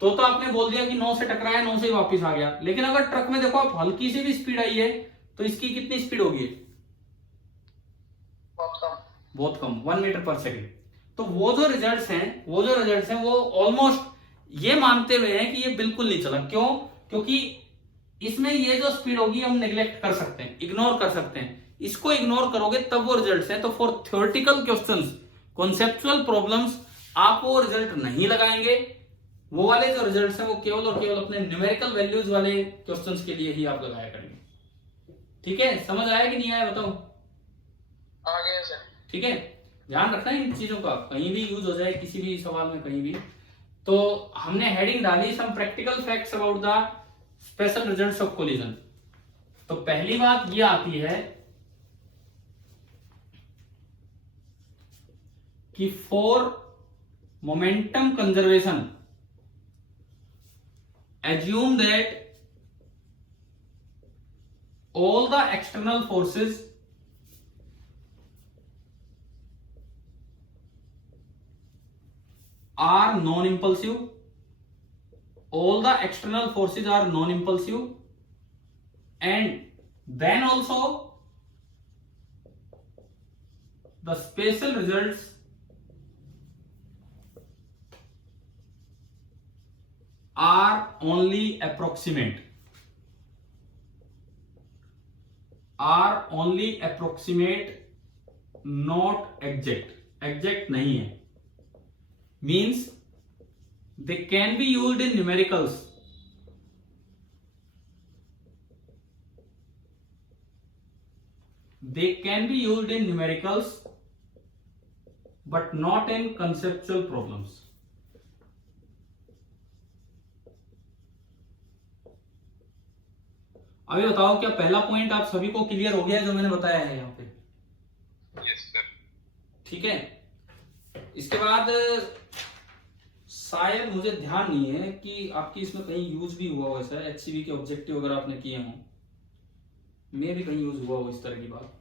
तो आपने बोल दिया कि 9 से टकराया, 9 से ही वापस आ गया। लेकिन अगर ट्रक में देखो आप हल्की सी भी स्पीड आई है, तो इसकी कितनी स्पीड होगी? बहुत कम, 1 मीटर पर सेकेंड। तो वो जो रिजल्ट्स हैं वो ऑलमोस्ट ये मानते हुए हैं कि ये बिल्कुल नहीं चला। क्यों? क्योंकि इसमें ये जो स्पीड होगी हम नेग्लेक्ट कर सकते हैं, इग्नोर कर सकते हैं। इसको इग्नोर करोगे तब वो रिजल्ट्स हैं। तो for theoretical questions, conceptual problems, आप वो रिजल्ट नहीं लगाएंगे। वो वाले जो रिजल्ट्स हैं वो केवल और केवल अपने न्यूमेरिकल वैल्यूज वाले क्वेश्चंस के लिए ही आप लगाया करेंगे। ठीक है, समझ आया कि नहीं आया बताओ? आ गया सर। ठीक है, ध्यान रखना इन चीजों का, कहीं भी यूज हो जाए किसी भी सवाल में कहीं भी। तो हमने हेडिंग डाली some practical facts about the special results of collision. तो पहली बात ये आती है कि for momentum conservation assume that all the external forces are non-impulsive, all the external forces are non-impulsive, and then also the spatial results are only approximate, not exact, exact नहीं है। means they can be used in numericals, but not in conceptual problems. अभी बताओ क्या पहला point आप सभी को clear हो गया जो मैंने बताया है यहाँ पे? Yes sir. ठीक है, इसके बाद शायद मुझे ध्यान नहीं है कि आपकी इसमें कहीं यूज भी हुआ हो ऐसा, एचसीवी के ऑब्जेक्टिव अगर आपने किए हों, में भी कहीं यूज हुआ हो इस तरह की बात।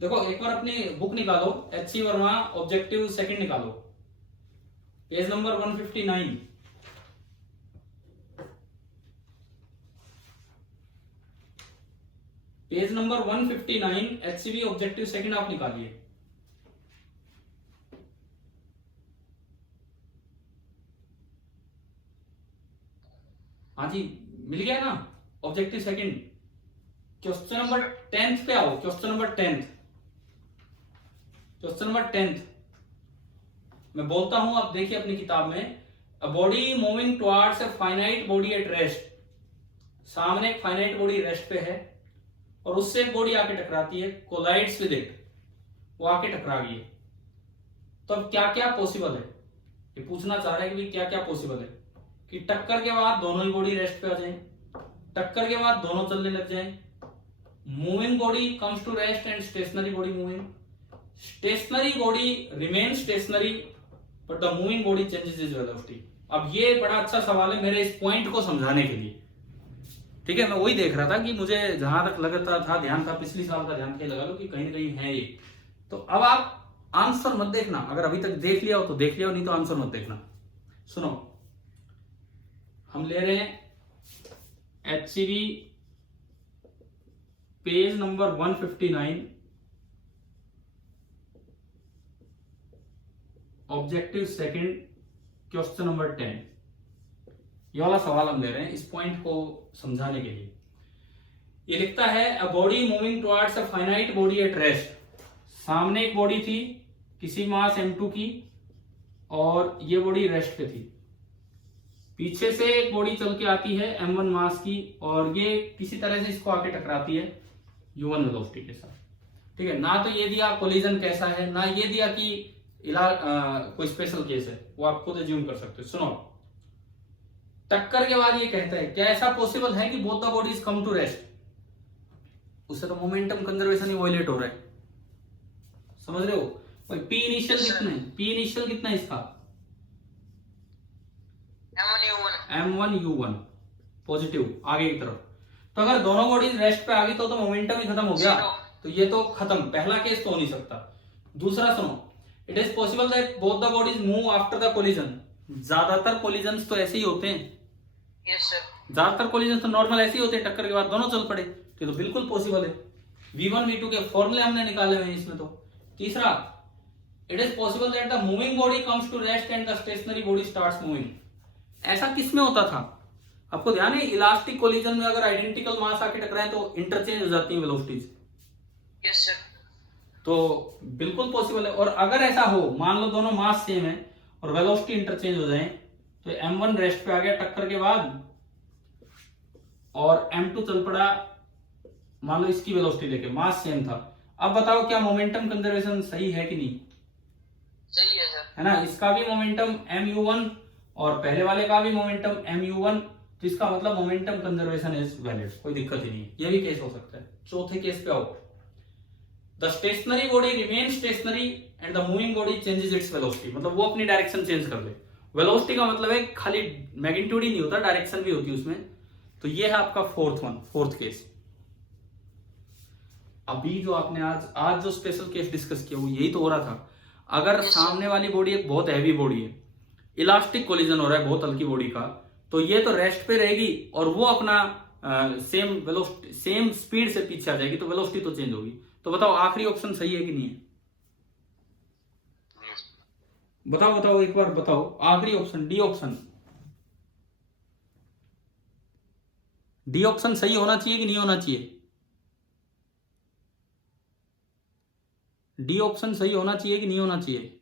देखो एक बार अपनी बुक निकालो, एचसी वर्मा ऑब्जेक्टिव सेकंड निकालो, page number 159। Page number 159 HCV objective second आप निकालिए। हाँ जी, मिल गया ना ऑब्जेक्टिव सेकंड। क्वेश्चन नंबर 10 पे आओ, क्वेश्चन नंबर 10। मैं बोलता हूं, आप देखिए अपनी किताब में, a body moving towards a finite body at rest, सामने एक फाइनाइट बॉडी रेस्ट पे है और उससे एक बॉडी आके टकराती है, कोलाइड्स विद इट, वो आके टकरा गई है। तो अब क्या क्या पॉसिबल है, ये पूछना चाह रहा है कि क्या क्या पॉसिबल है कि टक्कर के बाद दोनों ही बॉडी रेस्ट पे आ जाए, टक्कर के बाद दोनों चलने लग जाए, moving body comes to rest and stationary body moving, stationary body remain stationary but the moving body changes is velocity. अब ये बड़ा अच्छा सवाल है मेरे इस पॉइंट को समझाने के लिए, ठीक है। मैं वही देख रहा था कि मुझे जहां तक लगता था, ध्यान था, पिछली साल का ध्यान लगा लो कि कहीं ना कहीं है ये। तो अब आप आंसर मत देखना, अगर अभी तक देख लिया हो तो देख लिया हो, नहीं तो आंसर मत देखना। सुनो, हम ले रहे हैं HCV page number 159, objective second, question number 10। ये वाला सवाल हम ले रहे हैं इस पॉइंट को समझाने के लिए। ये लिखता है a body moving towards a finite body at rest, सामने एक बॉडी थी किसी मास m2 की और ये बॉडी रेस्ट पे थी, पीछे से एक बॉडी चल के आती है m1 मास की और ये किसी तरह से इसको आके टकराती है u1 वेलोसिटी के साथ, ठीक है। ना तो ये दिया कोलिजन कैसा है, ना ये दिया कि कोई स्पेशल केस है, वो आप खुद एज्यूम कर सकते हो। सुनो, टक्कर के बाद ये कहता है क्या ऐसा पॉसिबल है कि both the bodies come to rest, उससे तो मोमेंटम कंजर्वेशन ही वायलेट हो रहा है, समझ रहे हो। पी इनिशियल कितना है, पी इनिशियल कितना है इसका, m1u1 पॉजिटिव आगे की तरफ। तो अगर दोनों बॉडीज रेस्ट पे आ गई तो मोमेंटम ही खत्म हो गया, तो ये तो खत्म, पहला केस तो हो नहीं सकता। दूसरा सुनो, it is possible that both the bodies move after the collision, ज्यादातर कोलिजन्स तो ऐसे ही होते हैं, यस सर, ज्यादातर कोलिजन तो नॉर्मल ऐसे ही होते हैं, टक्कर के बाद दोनों चल पड़े, तो बिल्कुल पॉसिबल है। v1 v2 के फॉर्मूले हमने निकाले हुए हैं इसमें। तो तीसरा, it is possible that the moving body comes to rest and the stationary body starts moving. ऐसा किसमें होता था, आपको ध्यान है इलास्टिक कोलिजन में अगर आइडेंटिकल मास आके टकराए तो इंटरचेंज हो जाती है वेलोसिटीज, यस सर, तो बिल्कुल पॉसिबल है। और अगर ऐसा हो, मान लो दोनों मास सेम है और वेलोसिटी इंटरचेंज हो जाए, तो m1 रेस्ट पे आ गया टक्कर के बाद और m2 चल पड़ा, मान लो इसकी वेलोसिटी लेके, मास सेम था। अब बताओ क्या मोमेंटम कंजर्वेशन सही है कि नहीं, सही है सर, है ना। इसका भी मोमेंटम mu1 और पहले वाले का भी मोमेंटम mu1, तो इसका मतलब मोमेंटम कंजर्वेशन इज वैलिड, कोई दिक्कत ही नहीं है। ये भी केस हो सकता है। चौथे केस पे आओ, the stationary body remain stationary and the moving body changes its velocity, मतलब वो अपनी डायरेक्शन चेंज कर ले। वेलोसिटी का मतलब है खाली मैग्नीट्यूड ही नहीं होता, डायरेक्शन भी होती है उसमें। तो ये है आपका फोर्थ केस। अभी जो आपने आज जो स्पेशल केस डिस्कस किया वो यही तो हो रहा था। अगर सामने वाली बॉडी एक बहुत हैवी बॉडी है, इलास्टिक कोलिजन हो रहा है बहुत हल्की बॉडी का, तो ये तो रेस्ट पे रहेगी और वो अपना सेम वेलोसिटी सेम स्पीड से पीछे आ जाएगी, तो वेलोसिटी तो चेंज होगी। तो बताओ आखिरी ऑप्शन सही है कि नहीं है, बताओ एक बार बताओ, आखिरी ऑप्शन डी ऑप्शन सही होना चाहिए कि नहीं होना चाहिए, डी ऑप्शन सही होना चाहिए कि नहीं होना चाहिए,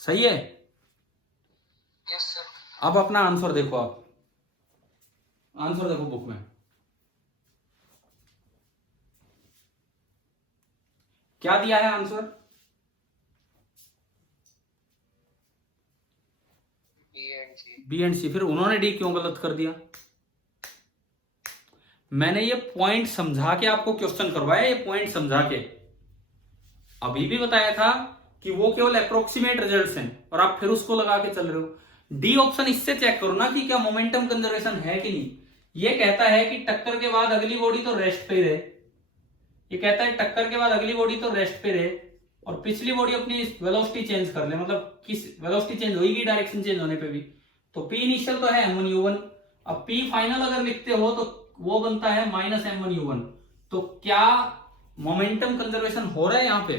सही है। यस सर, अब अपना आंसर देखो, आप आंसर देखो बुक में क्या दिया है आंसर, बी एंड सी। फिर उन्होंने डी क्यों गलत कर दिया, मैंने ये पॉइंट समझा के आपको क्वेश्चन करवाया, ये पॉइंट समझा के अभी भी बताया था कि वो केवल अप्रोक्सीमेट रिजल्ट्स हैं और आप फिर उसको लगा के चल रहे हो। डी ऑप्शन इससे चेक करो ना कि क्या मोमेंटम कंजर्वेशन है कि नहीं। ये कहता है कि टक्कर के बाद अगली बॉडी तो रेस्ट पे रहे, ये कहता है टक्कर के बाद अगली बॉडी तो रेस्ट पे रहे और पिछली बॉडी अपनी वेलोसिटी चेंज कर ले, मतलब किस वेलोसिटी चेंज होगी डायरेक्शन चेंज होने पे भी। तो पी इनिशियल तो है m1u1, अब पी फाइनल अगर लिखते हो तो वो बनता है -m1u1। तो क्या मोमेंटम कंजर्वेशन हो रहा है यहाँ पे,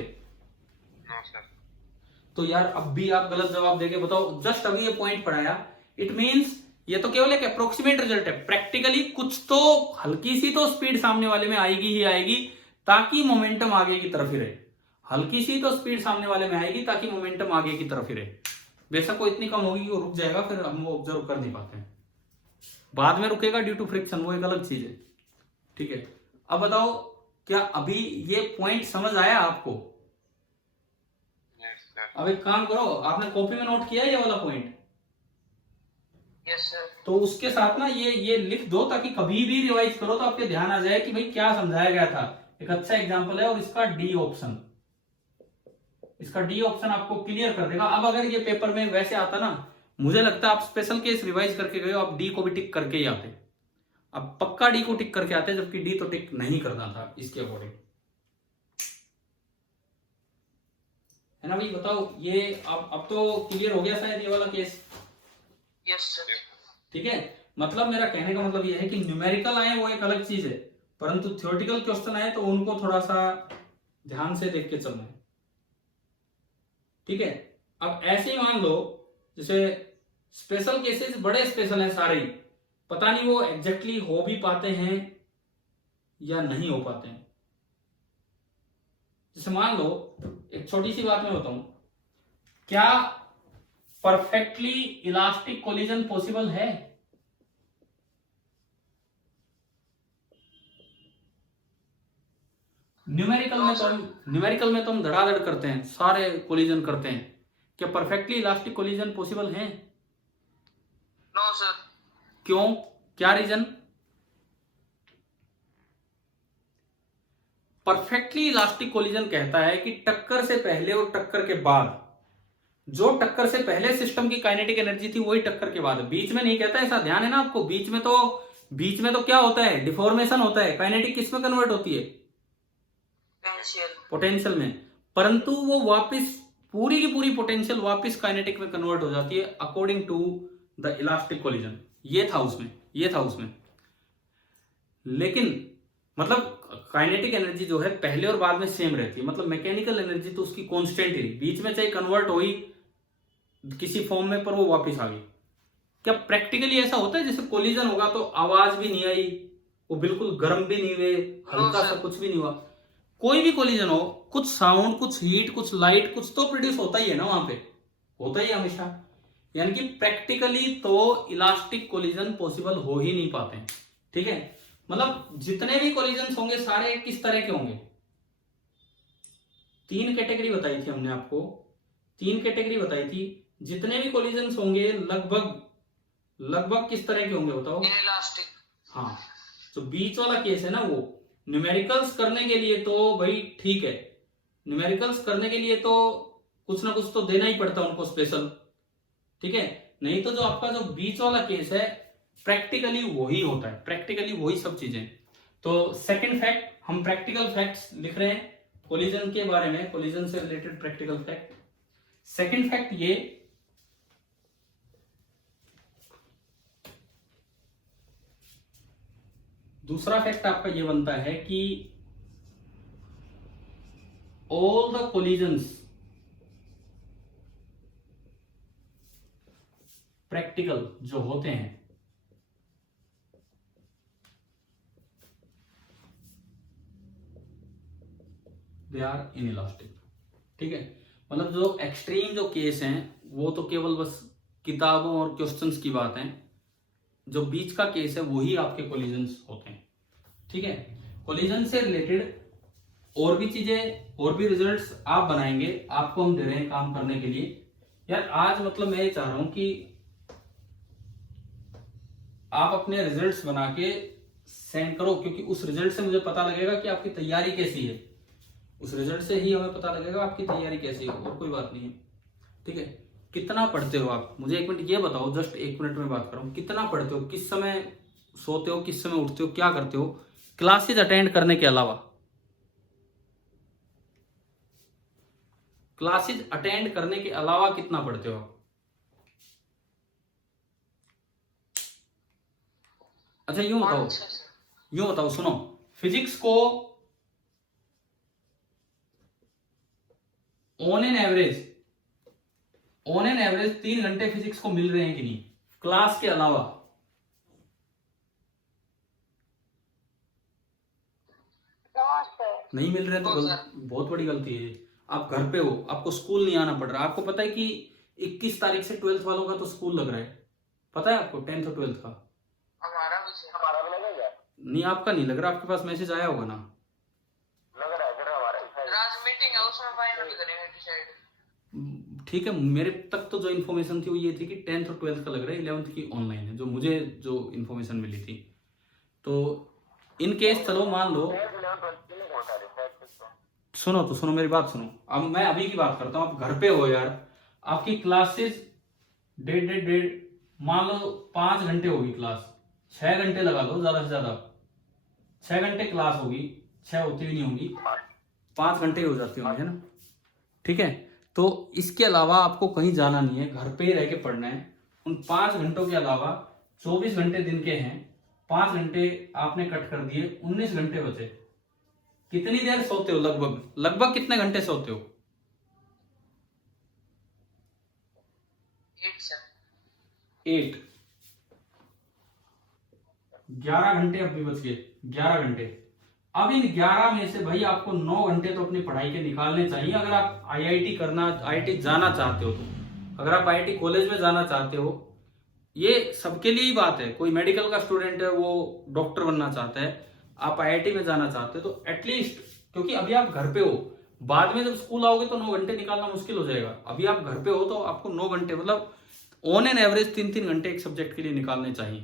तो यार अब भी आप गलत जवाब देके बताओ। जस्ट अभी ये पॉइंट पढ़ाया, इट मींस ये तो केवल एक अप्रोक्सीमेट रिजल्ट है, प्रैक्टिकली कुछ तो हल्की सी तो स्पीड सामने वाले में आएगी ही आएगी ताकि मोमेंटम आगे की तरफ ही रहे। हल्की सी तो स्पीड सामने वाले में आएगी ताकि मोमेंटम आगे की तरफ ही रहे। बेशक वो इतनी कम होगी कि वो रुक जाएगा, फिर हम वो ऑब्जर्व कर नहीं पाते हैं। बाद में रुकेगा ड्यू टू फ्रिक्शन, वो एक अलग चीज है। ठीक है, अब बताओ क्या अभी ये पॉइंट समझ आया आपको? Yes, sir. अब एक काम करो, आपने कॉपी में नोट किया है ये वाला पॉइंट? Yes sir. तो उसके साथ ना ये लिख दो ताकि कभी भी रिवाइज करो तो आपके ध्यान आ जाए कि भाई क्या समझाया गया था। एक अच्छा एग्जांपल है और इसका डी ऑप्शन, इसका डी ऑप्शन आपको क्लियर कर देगा। अब अगर ये पेपर में वैसे आता ना, मुझे लगता है आप स्पेशल केस रिवाइज करके गए हो, आप डी को भी टिक करके ही आते, अब पक्का डी को टिक करके आते, जबकि डी तो टिक नहीं करना था इसके अकॉर्डिंग, है ना भाई? बताओ ये अब तो क्लियर हो गया शायद ये वाला केस। Yes sir. ठीक है, मतलब मेरा कहने का मतलब ये है कि न्यूमेरिकल आए वो एक अलग चीज है, परंतु थ्योरेटिकल क्वेश्चन आए तो उनको थोड़ा सा ध्यान से देख के चलना है। ठीक है, अब ऐसे ही मान लो जैसे स्पेशल केसेस बड़े स्पेशल हैं सारे ही, पता नहीं वो एग्जैक्टली हो भी पाते हैं या नहीं हो पाते हैं। जैसे मान लो एक छोटी सी बात मैं बताऊं, क्या परफेक्टली इलास्टिक कोलिजन पॉसिबल है? न्यूमेरिकल में तो हम धड़ाधड़ करते हैं, सारे कोलिजन करते हैं। क्या परफेक्टली इलास्टिक कोलिजन पॉसिबल है? No sir. क्यों, क्या रीजन? परफेक्टली इलास्टिक कोलिजन कहता है कि टक्कर से पहले और टक्कर के बाद, जो टक्कर से पहले सिस्टम की काइनेटिक एनर्जी थी वही टक्कर के बाद, बीच में नहीं कहता। ऐसा ध्यान है ना आपको? बीच में तो क्या होता है? डिफॉर्मेशन होता है। काइनेटिक किस में कन्वर्ट होती है? पोटेंशियल में। परंतु वो वापस पूरी की पूरी पोटेंशियल वापस काइनेटिक में कन्वर्ट हो जाती है according to the elastic collision. ये था उसमें। लेकिन मतलब काइनेटिक एनर्जी जो है पहले और बाद में सेम रहती है, मतलब मैकेनिकल एनर्जी तो उसकी कांस्टेंट ही रही, बीच में चाहे कन्वर्ट हुई किसी फॉर्म में पर वो वापस आ गई। क्या प्रैक्टिकली ऐसा होता है जैसे कोलिजन होगा तो आवाज भी नहीं आई, वो बिल्कुल गर्म भी नहीं हुए, हल्का सा कुछ भी नहीं हुआ? कोई भी कोलिजन हो, कुछ साउंड, कुछ हीट, कुछ लाइट, कुछ तो प्रोड्यूस होता ही है ना, वहां पे होता ही है हमेशा। यानी कि प्रैक्टिकली तो इलास्टिक कोलिजन पॉसिबल हो ही नहीं पाते हैं। ठीक है, मतलब जितने भी कोलिजन होंगे सारे किस तरह के होंगे? 3 कैटेगरी बताई थी हमने आपको, 3 कैटेगरी बताई थी। जितने भी कोलिजन होंगे लगभग किस तरह के होंगे बताओ? इलास्टिक। हाँ, तो बीच वाला केस है ना, वो न्यूमेरिकल्स करने के लिए तो भाई ठीक है, न्यूमेरिकल्स करने के लिए तो कुछ ना कुछ तो देना ही पड़ता है उनको स्पेशल। ठीक है, नहीं तो जो आपका जो बीच वाला केस है प्रैक्टिकली वही होता है, प्रैक्टिकली वही सब चीजें। तो सेकंड फैक्ट, हम प्रैक्टिकल फैक्ट्स लिख रहे हैं कोलिजन के बारे में, कोलिजन से related practical fact. Second fact ये, दूसरा फैक्ट आपका ये बनता है कि ऑल द कोलिजन्स प्रैक्टिकल जो होते हैं दे आर इनइलास्टिक। ठीक है, मतलब जो एक्सट्रीम जो केस हैं वो तो केवल बस किताबों और क्वेश्चंस की बात है, जो बीच का केस है वही आपके कोलिजन्स होते हैं। ठीक है, कोलिजन से रिलेटेड और भी चीजें और भी रिजल्ट्स आप बनाएंगे, आपको हम दे रहे हैं काम करने के लिए। यार आज मतलब मैं ये चाह रहा हूं कि आप अपने रिजल्ट्स बना के सेंड करो, क्योंकि उस रिजल्ट से मुझे पता लगेगा कि आपकी तैयारी कैसी है। उस रिजल्ट से ही हमें पता लगेगा आपकी तैयारी कैसी है, और कोई बात नहीं है। ठीक है, कितना पढ़ते हो आप? मुझे 1 मिनट ये बताओ, जस्ट 1 मिनट में बात करूं, कितना पढ़ते हो? किस समय सोते हो, किस समय उठते हो, क्या करते हो क्लासेज अटेंड करने के अलावा? क्लासेज अटेंड करने के अलावा कितना पढ़ते हो आप? अच्छा यूं बताओ, सुनो, फिजिक्स को ऑन एन एवरेज 3 घंटे फिजिक्स को मिल रहे हैं कि नहीं क्लास के अलावा? नहीं मिल रहे तो बहुत बड़ी गलती है। आप घर पे हो, आपको स्कूल नहीं आना पड़ रहा। आपको पता है कि 21 तारीख से 12th वालों का तो स्कूल लग रहा है, पता है आपको, 10th और 12th का। हमारा भी लगेगा। नहीं, आपका नहीं लग रहा, आपके पास मैसेज आया होगा ना। लग रहा है फिर हमारा आज मीटिंग है, उसमें फाइनल करेंगे डिसाइड। ठीक है, मेरे तक तो जो इन्फॉर्मेशन थी वो ये थी कि 10th और 12th का लग रहा है, 11th की ऑनलाइन है, जो मुझे जो इन्फॉर्मेशन मिली थी। तो इन केस चलो मान लो, सुनो मेरी बात सुनो। अब मैं अभी की बात करता हूँ, आप घर पे हो यार, आपकी क्लासेस डेढ़ मान लो 5 घंटे होगी क्लास, 6 घंटे लगा लो ज्यादा से ज्यादा, 6 घंटे क्लास होगी, 6 होती भी नहीं होगी, 5 घंटे ही हो जाती होंगी, है ना। ठीक है, तो इसके अलावा आपको कहीं जाना नहीं है, घर पे ही रह के पढ़ना है। उन 5 घंटों के अलावा 24 घंटे दिन के हैं, 5 घंटे आपने कट कर दिए, 19 घंटे बचे। कितनी देर सोते हो लगभग कितने घंटे सोते हो? 8 11 घंटे अब भी बच गए, 11 घंटे। अब इन 11 में से भाई आपको 9 घंटे तो अपनी पढ़ाई के निकालने चाहिए, अगर आप आईआईटी जाना चाहते हो तो। अगर आप आईआईटी कॉलेज में जाना चाहते हो, ये सबके लिए ही बात है, कोई मेडिकल का स्टूडेंट है वो डॉक्टर बनना चाहता है, आप आईआईटी में जाना चाहते हो, तो एटलीस्ट, क्योंकि अभी आप घर पे हो, बाद में जब स्कूल आओगे तो 9 घंटे निकालना मुश्किल हो जाएगा। अभी आप घर पे हो तो आपको 9 घंटे मतलब ऑन एन एवरेज 3-3 घंटे एक सब्जेक्ट के लिए निकालने चाहिए,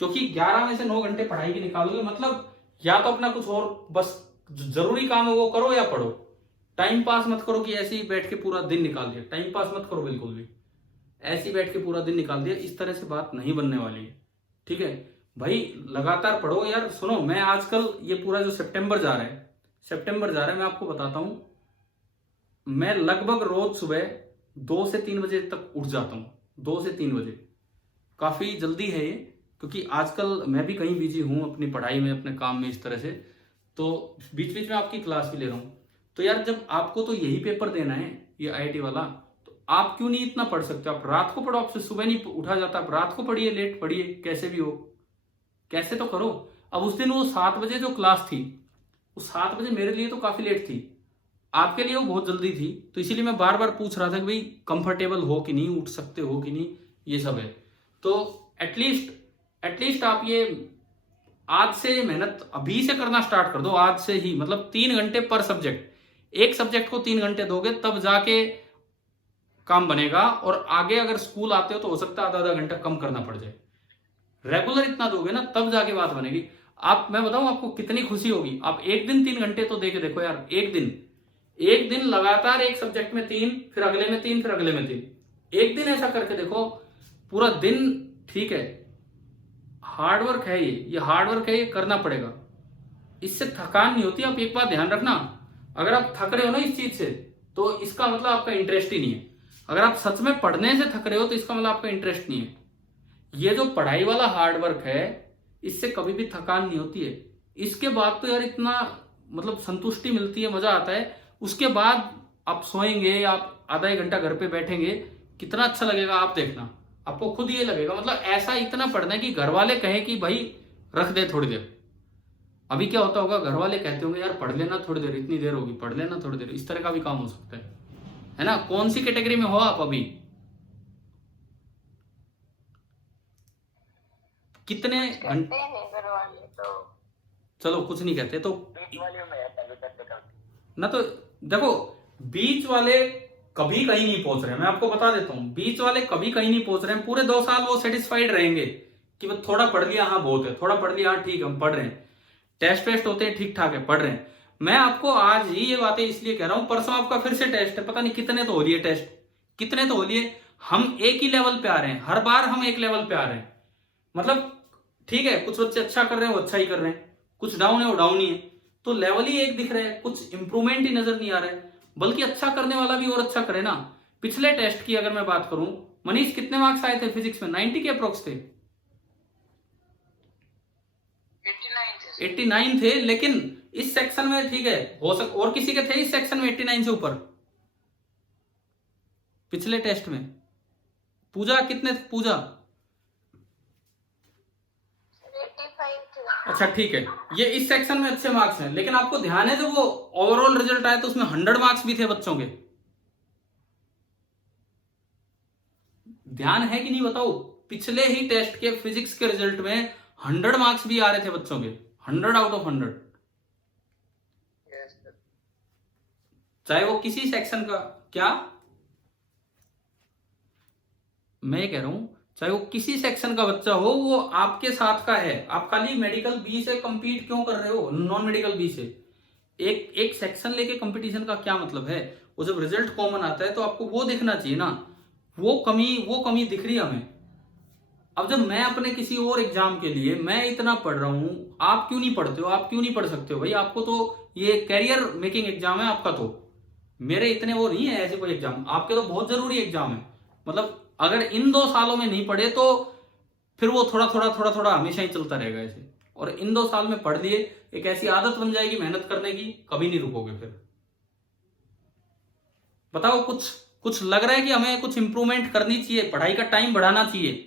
क्योंकि 11 में से 9 घंटे पढ़ाई के निकालोगे मतलब या तो अपना कुछ और बस जरूरी काम है वो करो या पढ़ो। टाइम पास मत करो कि ऐसे ही बैठ के पूरा दिन निकाल दिया, टाइम पास मत करो बिल्कुल भी, ऐसे ही बैठ के पूरा दिन निकाल दिया, इस तरह से बात नहीं बनने वाली है। ठीक है भाई, लगातार पढ़ो यार। सुनो, मैं आजकल ये पूरा जो सितंबर जा रहा है, मैं आपको बताता हूं, मैं लगभग रोज सुबह 2 से 3 बजे तक उठ जाता हूं, 2 से 3 बजे। काफी जल्दी है ये, क्योंकि आजकल मैं भी कहीं बिजी हूं अपनी पढ़ाई में, अपने काम में, इस तरह से, तो बीच बीच में आपकी क्लास भी ले रहा हूं। तो यार जब आपको तो यही पेपर देना है, ये आईआईटी वाला, तो आप क्यों नहीं इतना पढ़ सकते? आप रात को पढ़ो, आपसे सुबह नहीं उठा जाता, आप रात को पढ़िए, लेट पढ़िए, कैसे भी हो, कैसे तो करो। अब उस दिन वो 7 बजे जो क्लास थी, वो 7 बजे मेरे लिए तो काफी लेट थी, आपके लिए वो बहुत जल्दी थी, तो इसीलिए मैं बार बार पूछ रहा था कि भाई कंफर्टेबल हो कि नहीं, उठ सकते हो कि नहीं, ये सब है। तो एटलीस्ट आप ये आज से मेहनत अभी से करना स्टार्ट कर दो, आज से ही, मतलब 3 घंटे पर सब्जेक्ट, एक सब्जेक्ट को 3 घंटे दोगे तब जाके काम बनेगा। और आगे अगर स्कूल आते हो तो हो सकता है आधा घंटा कम करना पड़ जाए, रेगुलर इतना दोगे ना तब जाके बात बनेगी। आप, मैं बताऊं आपको कितनी खुशी होगी, आप एक दिन 3 घंटे तो दे के देखो यार, एक दिन लगातार एक सब्जेक्ट में 3, फिर अगले में 3, फिर अगले में 3, एक दिन ऐसा करके देखो पूरा दिन। ठीक है, हार्डवर्क है ये हार्डवर्क है, ये करना पड़ेगा, इससे थकान नहीं होती। आप एक बात ध्यान रखना, अगर आप थक रहे हो ना इस चीज से, तो इसका मतलब आपका इंटरेस्ट ही नहीं है। अगर आप सच में पढ़ने से थक रहे हो तो इसका मतलब आपका इंटरेस्ट नहीं है। ये जो पढ़ाई वाला हार्डवर्क है, इससे कभी भी थकान नहीं होती है। इसके बाद तो यार इतना मतलब संतुष्टि मिलती है, मजा आता है। उसके बाद आप सोएंगे, आप आधा 1 घंटा घर पे बैठेंगे, कितना अच्छा लगेगा आप देखना, आपको खुद ये लगेगा। मतलब ऐसा इतना पढ़ना है कि घर वाले कहें कि भाई रख दे थोड़ी देर। अभी क्या होता होगा, घर वाले कहते होंगे यार पढ़ लेना थोड़ी देर, इतनी देर होगी, पढ़ लेना थोड़ी देर, इस तरह का भी काम हो सकता है ना। कौन सी कैटेगरी में हो आप अभी? कितने घंटे? तो चलो कुछ नहीं कहते तो ना, तो देखो बीच वाले कभी कहीं नहीं पहुंच रहे हैं, मैं आपको बता देता हूं, बीच वाले कभी कहीं नहीं पहुंच रहे हैं। पूरे 2 साल वो सेटिस्फाइड रहेंगे कि वो थोड़ा पढ़ लिया, हाँ बहुत है, थोड़ा पढ़ लिया, हाँ ठीक है, हम पढ़ रहे हैं, टेस्ट होते हैं ठीक ठाक है, पढ़ रहे हैं। मैं आपको आज ही ये बातें इसलिए कह रहा हूं, परसों आपका फिर से टेस्ट है, पता नहीं कितने तो हो लिए टेस्ट, कितने तो हो लिए। हम एक ही लेवल पे आ रहे हैं, हर बार हम एक लेवल पे आ रहे हैं। मतलब ठीक है, कुछ बच्चे अच्छा कर रहे हैं, वो अच्छा ही कर रहे हैं, कुछ डाउन है वो डाउन ही है, तो लेवल ही एक दिख रहा है, कुछ इंप्रूवमेंट ही नजर नहीं आ रहा है। बल्कि अच्छा करने वाला भी और अच्छा करे ना। पिछले टेस्ट की अगर मैं बात करूं, मनीष कितने मार्क्स आए थे फिजिक्स में? 90 के अप्रोक्स थे, 89 थे। लेकिन इस सेक्शन में ठीक है, हो सक और किसी के थे इस सेक्शन में 89 से ऊपर पिछले टेस्ट में? पूजा कितने थे? पूजा 85 थे। अच्छा ठीक है, ये इस सेक्शन में अच्छे मार्क्स हैं, लेकिन आपको ध्यान है जब वो ओवरऑल रिजल्ट आया तो उसमें 100 मार्क्स भी थे बच्चों के। ध्यान है कि नहीं बताओ? पिछले ही टेस्ट के फिजिक्स के रिजल्ट में 100 मार्क्स भी आ रहे थे बच्चों के, 100 आउट ऑफ 100, Yes, sir. चाहे वो किसी सेक्शन का, क्या मैं ये कह रहा हूं, चाहे वो किसी सेक्शन का बच्चा हो, वो आपके साथ का है। आप खाली मेडिकल बी से compete क्यों कर रहे हो, नॉन मेडिकल बी से? एक एक सेक्शन लेके कंपटीशन का क्या मतलब है? वो जब रिजल्ट कॉमन आता है तो आपको वो देखना चाहिए ना, वो कमी दिख रही है हमें। अब जब मैं अपने किसी और एग्जाम के लिए मैं इतना पढ़ रहा हूं, आप क्यों नहीं पढ़ते हो? आप क्यों नहीं पढ़ सकते हो भाई? आपको तो ये कैरियर मेकिंग एग्जाम है आपका, तो मेरे इतने वो नहीं है ऐसे कोई एग्जाम, आपके तो बहुत जरूरी एग्जाम है। मतलब अगर इन 2 सालों में नहीं पढ़े तो फिर वो थोड़ा हमेशा ही चलता रहेगा ऐसे, और इन 2 साल में पढ़ लिए, एक ऐसी आदत बन जाएगी मेहनत करने की, कभी नहीं रुकोगे फिर। बताओ, कुछ लग रहा है कि हमें कुछ इंप्रूवमेंट करनी चाहिए, पढ़ाई का टाइम बढ़ाना चाहिए?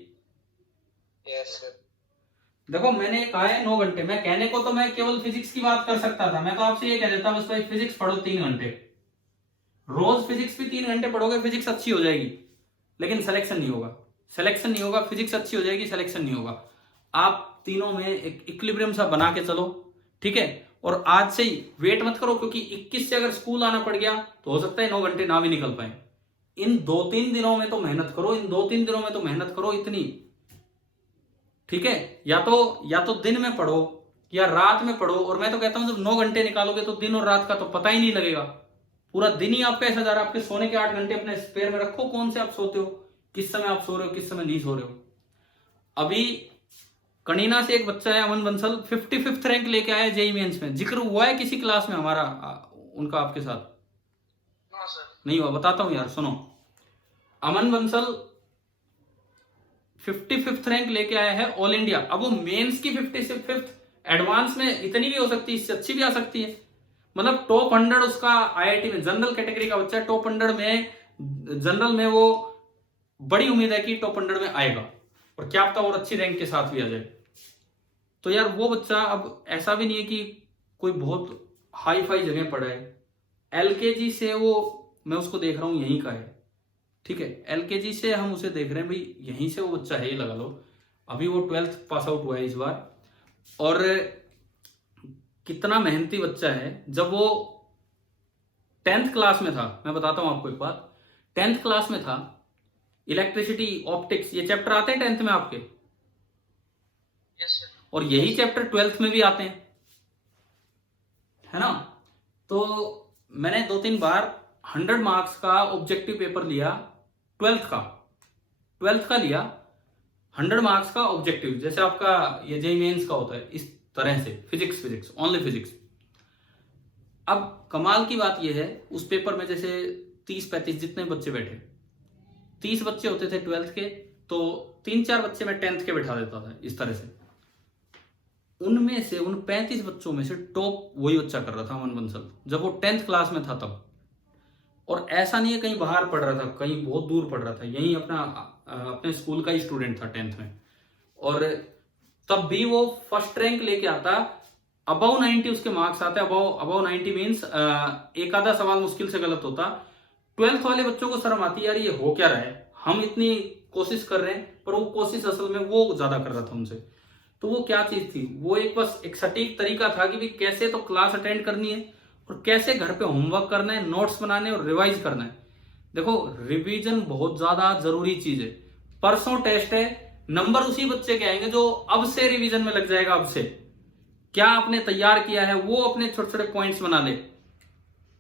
Yes, sir. देखो मैंने कहा है 9 घंटे, मैं कहने को तो मैं केवल फिजिक्स की बात कर सकता था, मैं तो आपसे ये कह देता बस भाई फिजिक्स पढ़ो 3 घंटे रोज, फिजिक्स भी 3 घंटे पढ़ोगे फिजिक्स अच्छी हो जाएगी, लेकिन सिलेक्शन नहीं होगा, सिलेक्शन नहीं होगा। फिजिक्स अच्छी हो जाएगी, सिलेक्शन नहीं होगा। आप तीनों में एक इक्विलिब्रियम सा बना के चलो, ठीक है? और आज से ही वेट मत करो, क्योंकि 21 से अगर स्कूल आना पड़ गया तो हो सकता है 9 घंटे ना भी निकल पाए। इन 2-3 दिनों में तो मेहनत करो, इन 2-3 दिनों में तो मेहनत करो इतनी, ठीक है? या तो दिन में पढ़ो या रात में पढ़ो। और मैं तो कहता हूं जब 9 घंटे निकालोगे तो दिन और रात का तो पता ही नहीं लगेगा, पूरा दिन ही आपका ऐसा जा रहा है। आपके सोने के 8 घंटे अपने स्पेयर में रखो, कौन से आप सोते हो, किस समय आप सो रहे हो, किस समय नहीं सो रहे हो। अभी कनीना से एक बच्चा है अमन बंसल, 55th रैंक लेके आया जेईई मेंस में, जिक्र हुआ है किसी क्लास में हमारा उनका आपके साथ? No, sir. नहीं हुआ, बताता हूं यार, सुनो। अमन बंसल 55th रैंक लेके आया है ऑल इंडिया। अब वो मेंस की 55th, एडवांस में इतनी भी हो सकती है, इससे अच्छी भी आ सकती है। मतलब टॉप 100 उसका आईआईटी में, जनरल कैटेगरी का बच्चा है, टॉप 100 में, जनरल में वो बड़ी उम्मीद है कि टॉप 100 में आएगा, और क्या पता और अच्छी रैंक के साथ भी आ जाए। तो यार वो बच्चा, अब ऐसा भी नहीं है कि कोई बहुत हाई फाई जगह पढ़ा है, एलकेजी से वो, मैं उसको देख रहा हूं यहीं का है, ठीक है? एलकेजी से हम उसे देख रहे हैं भाई, यहीं से वो बच्चा है, ये लगा लो। अभी वो 12th पास आउट हुआ है इस बार, और कितना मेहनती बच्चा है। जब वो 10th क्लास में था, मैं बताता हूं आपको एक बात, 10th क्लास में था, इलेक्ट्रिसिटी, ऑप्टिक्स, ये चैप्टर आते हैं 10th में आपके, Yes, sir. और यही चैप्टर 12th में भी आते हैं, है ना? तो मैंने 2-3 बार 100 मार्क्स का ऑब्जेक्टिव पेपर लिया, 12th का लिया, 100 मार्क्स का ऑब्जेक्टिव, जैसे आपका ये जेईई मेंस का होता है, इस तरह से फिजिक्स, ओनली फिजिक्स। अब कमाल की बात यह है, उस पेपर में जैसे 30-35 जितने बच्चे बैठे, 30 बच्चे होते थे 12th के, तो 3-4 बच्चे मैं 10th के बैठा देता था इस तरह से। उनमें से, उन 35 बच्चों में से टॉप वही बच्चा कर रहा था अमन बंसल, जब वो 10th क्लास में था तब। और ऐसा नहीं है कहीं बाहर पढ़ रहा था, कहीं बहुत दूर पढ़ रहा था, यही अपने स्कूल का ही स्टूडेंट था 10th में, और तब भी वो फर्स्ट रैंक लेके आता। अबाउ 90 उसके मार्क्स आते, अबाउ 90 मीन्स एक आधा सवाल मुश्किल से गलत होता। 12th वाले बच्चों को शर्म आती, यार ये हो क्या रहा है, हम इतनी कोशिश कर रहे हैं, पर वो कोशिश असल में वो ज्यादा कर रहा था उनसे। तो वो क्या चीज थी, वो एक बस एक सटीक तरीका था कि भाई कैसे तो क्लास अटेंड करनी है, और कैसे घर पे होमवर्क करना है, नोट्स बनाने और रिवाइज करना है। देखो रिवीजन बहुत ज्यादा जरूरी चीज है। परसों टेस्ट है, नंबर उसी बच्चे के आएंगे जो अब से रिवीजन में लग जाएगा। अब से क्या आपने तैयार किया है, वो अपने छोटे छोटे पॉइंट्स बना ले,